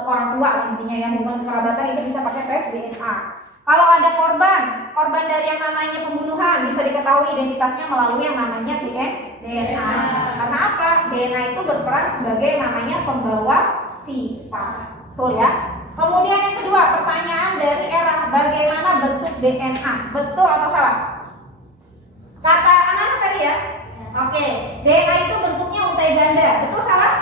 orang tua, intinya yang hubungan kekerabatan itu bisa pakai tes DNA. Kalau ada korban dari yang namanya pembunuhan bisa diketahui identitasnya melalui yang namanya DNA. Karena apa? DNA itu berperan sebagai yang namanya pembawa sifat. Betul ya? Kemudian yang kedua, pertanyaan dari Era, bagaimana bentuk DNA? Betul atau salah? Kata anak tadi ya? Oke, DNA itu bentuknya untai ganda. Betul salah?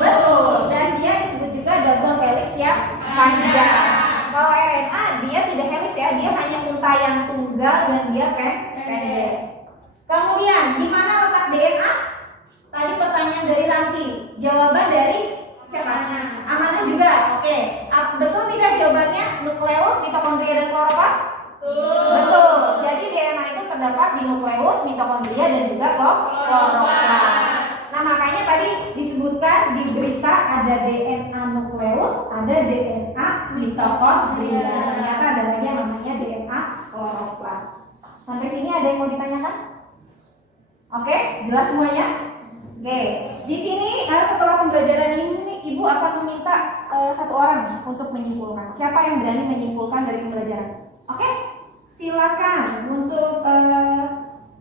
Betul. Dan dia disebut juga double helix yang panjang. Kalau RNA dia tidak helix ya, dia hanya untaian tunggal dan dia pendek. Kemudian di mana letak DNA? Tadi pertanyaan dari Ranti, jawaban dari siapa? Amanah juga. Oke, betul tidak jawabannya? Nukleus, mitokondria, dan kloroplas? Betul. Jadi DNA itu terdapat di nukleus, mitokondria, dan juga kloroplas. Nah makanya tadi disebutkan di berita ada DNA nukleus, ada DNA mitokondria. Ternyata ada lagi yang namanya DNA kloroplas. Sampai sini ada yang mau ditanyakan? Oke, jelas semuanya? Oke, di sini setelah pembelajaran ini ibu akan meminta satu orang untuk menyimpulkan. Siapa yang berani menyimpulkan dari pembelajaran? Oke, silakan untuk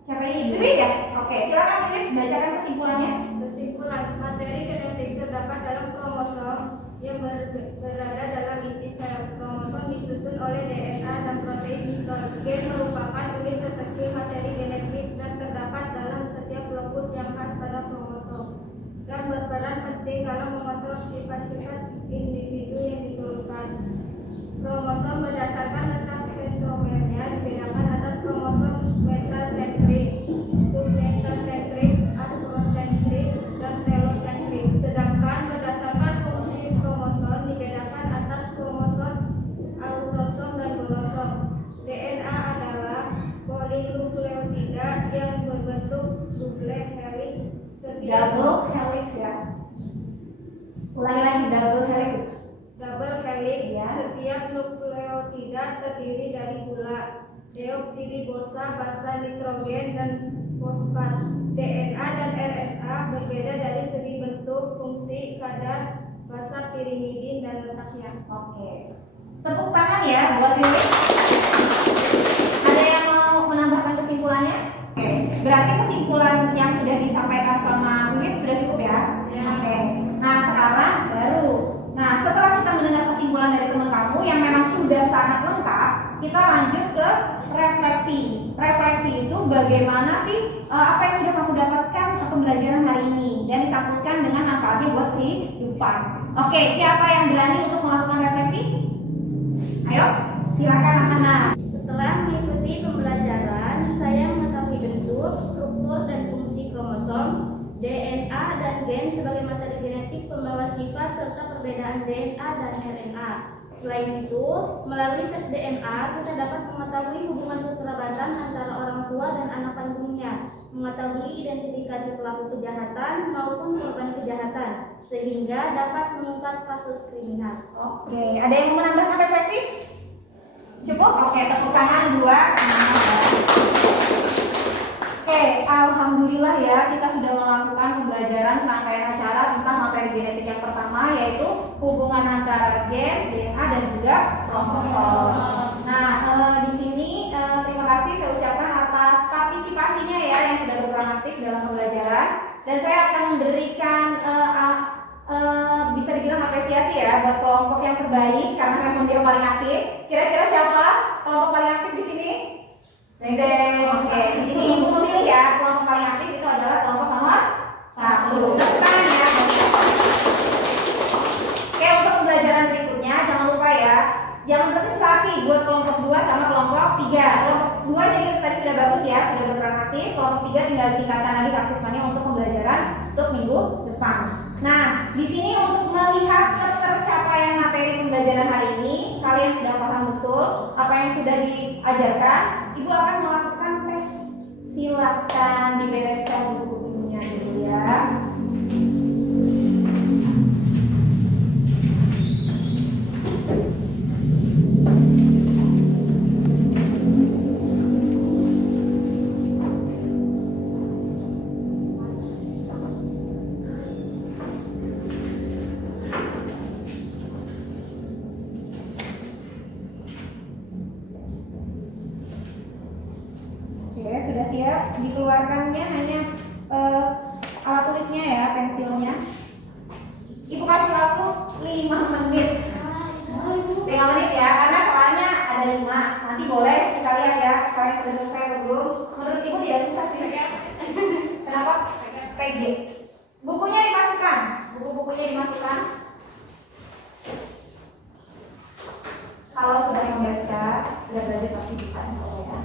siapa ini? Bibi ya? Oke, silakan Bibi bacakan kesimpulannya. Kesimpulan, materi genetik terdapat dalam kromosom yang berada dalam inti sel. Kromosom disusun oleh DNA dan protein histol. Gen merupakan unit terkecil materi genetik dan terdapat dalam setiap lokus yang khas pada kromosom dan berperan penting dalam mengontrol sifat-sifat individu yang diturunkan. Kromosom berdasarkan letak sentromernya dibedakan atas kromosom kromosom. DNA adalah polinukleotida yang berbentuk double helix. Double helix ya. Ulangi lagi, double helix. Double helix. Ya. Setiap nukleotida terdiri dari gula, deoksiribosa, basa nitrogen, dan fosfat. DNA dan RNA berbeda dari segi bentuk, fungsi, kadar, basa pirimidin, dan letaknya. Oke. Tepuk tangan ya buat Wiwit. Ada yang mau menambahkan kesimpulannya? Oke. Berarti kesimpulan yang sudah disampaikan sama Wiwit sudah cukup ya? Ya. Oke. Nah sekarang baru. Nah setelah kita mendengar kesimpulan dari teman kamu yang memang sudah sangat lengkap, kita lanjut ke refleksi. Refleksi itu bagaimana sih apa yang sudah kamu dapatkan pembelajaran hari ini dan disangkutkan dengan manfaatnya buat kehidupan. Oke, siapa yang berani untuk melakukan refleksi? Ayo, silakan Amanda. Setelah mengikuti pembelajaran, saya mengetahui bentuk, struktur, dan fungsi kromosom, DNA dan gen sebagai materi genetik pembawa sifat serta perbedaan DNA dan RNA. Selain itu, melalui tes DNA kita dapat mengetahui hubungan kekerabatan antara orang tua dan anak kandungnya, mengetahui identifikasi pelaku kejahatan maupun korban kejahatan, sehingga dapat mengungkap kasus kriminal. Oke, ada yang mau menambahkan refleksi? Cukup? Oke, tepuk tangan buat Oke, alhamdulillah ya kita sudah melakukan pembelajaran serangkaian acara tentang materi genetik yang pertama, yaitu hubungan antara gen, DNA dan juga kromosom. Nah, di sini terima kasih saya ucapkan atas partisipasinya ya yang sudah berperan aktif dalam pembelajaran, dan saya akan memberikan bisa dibilang apresiasi ya buat kelompok yang terbaik karena memang dia paling aktif. Kira-kira siapa kelompok paling aktif di sini? Oke, di sini ibu memilih ya kelompok paling aktif itu adalah kelompok nomor 1. Tepuk tangan ya. Oke, untuk pembelajaran berikutnya jangan lupa ya, jangan berkecil hati buat kelompok 2 sama kelompok 3. Kelompok 2 jadi tadi sudah bagus ya, sudah berperan aktif. Kelompok 3 tinggal tingkatkan lagi keaktifannya untuk pembelajaran untuk minggu depan. Nah, di sini untuk melihat ketercapaian materi pembelajaran hari ini, kalian sudah paham betul apa yang sudah diajarkan. Ibu akan melakukan tes. Silakan dibereskan buku-bukunya dulu ya. Oke, sudah siap. Dikeluarkannya hanya alat tulisnya ya, pensilnya. Ibu kasih waktu 5 menit. 5 menit ya, karena soalnya ada 5. Nanti boleh kita lihat ya, apa yang sudah selesai atau belum. Menurut ibu tidak susah sih. Kenapa? PG. Bukunya dimasukkan. Buku-bukunya dimasukkan. Kalau sudah membaca, sudah belajar pasti bisa ya.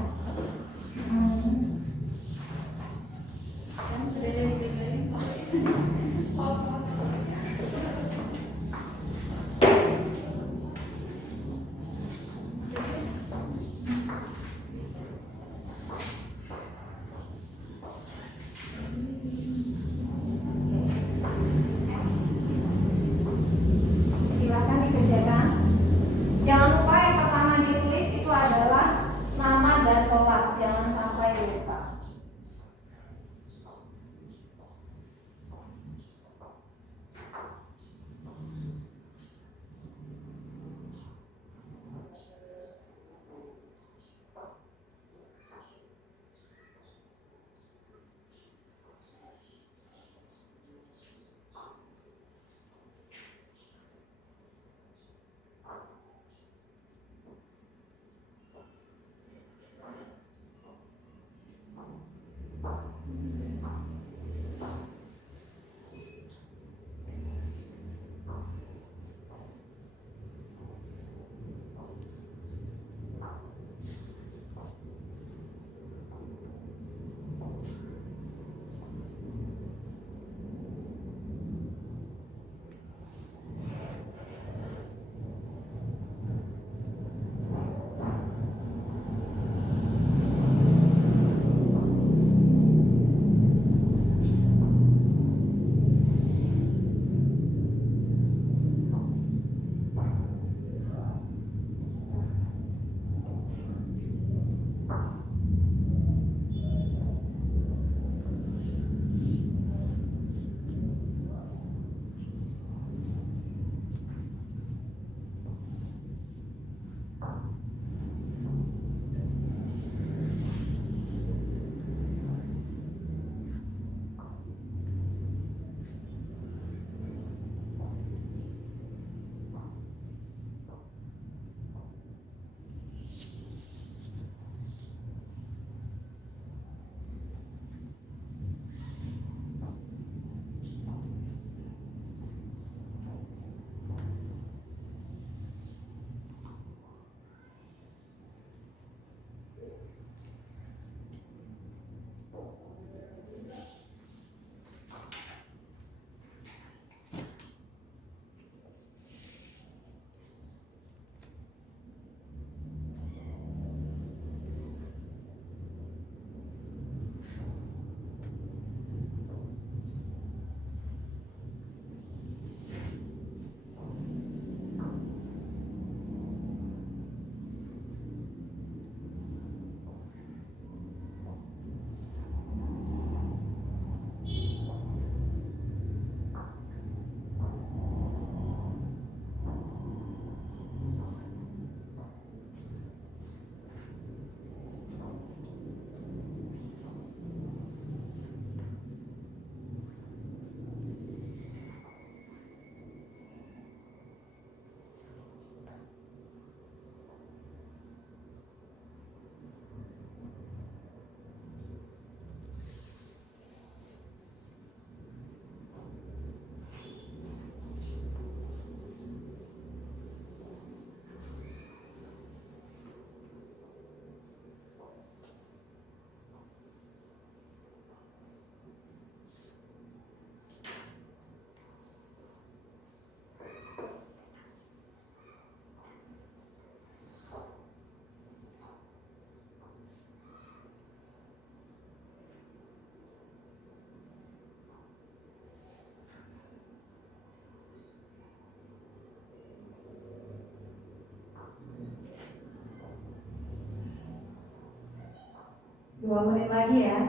Silakan dikerjakan. Jangan lupa yang pertama 2 menit lagi ya.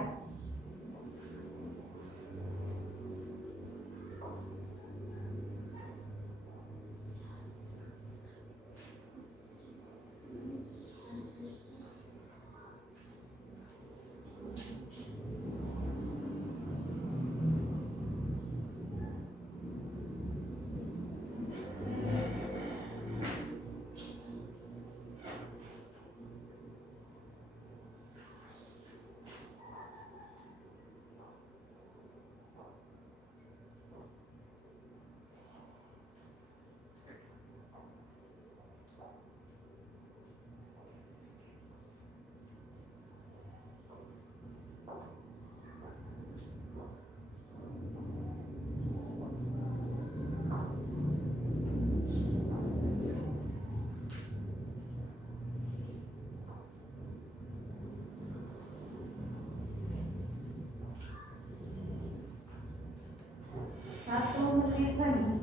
Satu menit lagi.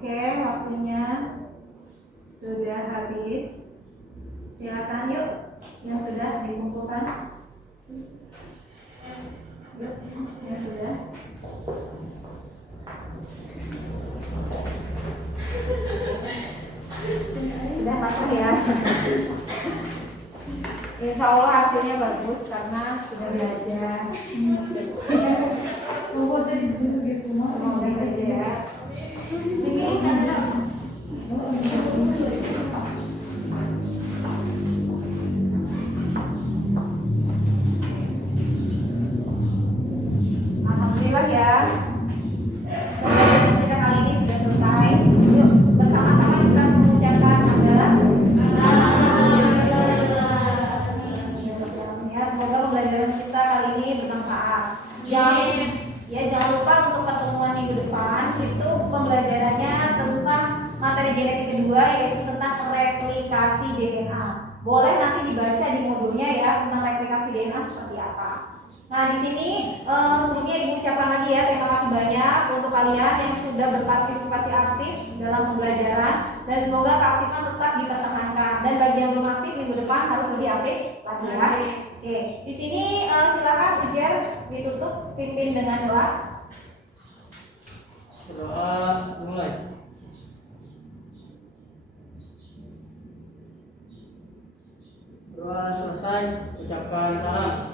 Oke, waktunya sudah habis. Silakan yuk yang sudah dikumpulkan. Yuk, yang sudah. Sudah pasang ya. Insya Allah hasilnya bagus karena sudah belajar. Semoga aja ya. Alhamdulillah ya. Kita kali ini sudah selesai. Yuk bersama-sama kita mengucapkan ya, semoga pembelajaran kita kali ini bermanfaat. Jangan lupa untuk pertemuan minggu depan itu pembelajarannya tentang materi genetik kedua, yaitu tentang replikasi DNA. Boleh nanti dibaca di modulnya ya tentang replikasi DNA seperti apa. Nah di sini sebelumnya ibu ucapkan lagi ya terima kasih banyak untuk kalian yang sudah berpartisipasi aktif dalam pembelajaran dan semoga keaktifan tetap dipertahankan, dan bagi yang belum aktif minggu depan harus lebih aktif lagi ya. Oke, di sini silakan ujian ditutup, pimpin dengan doa. Doa mulai. Doa selesai, ucapkan salam.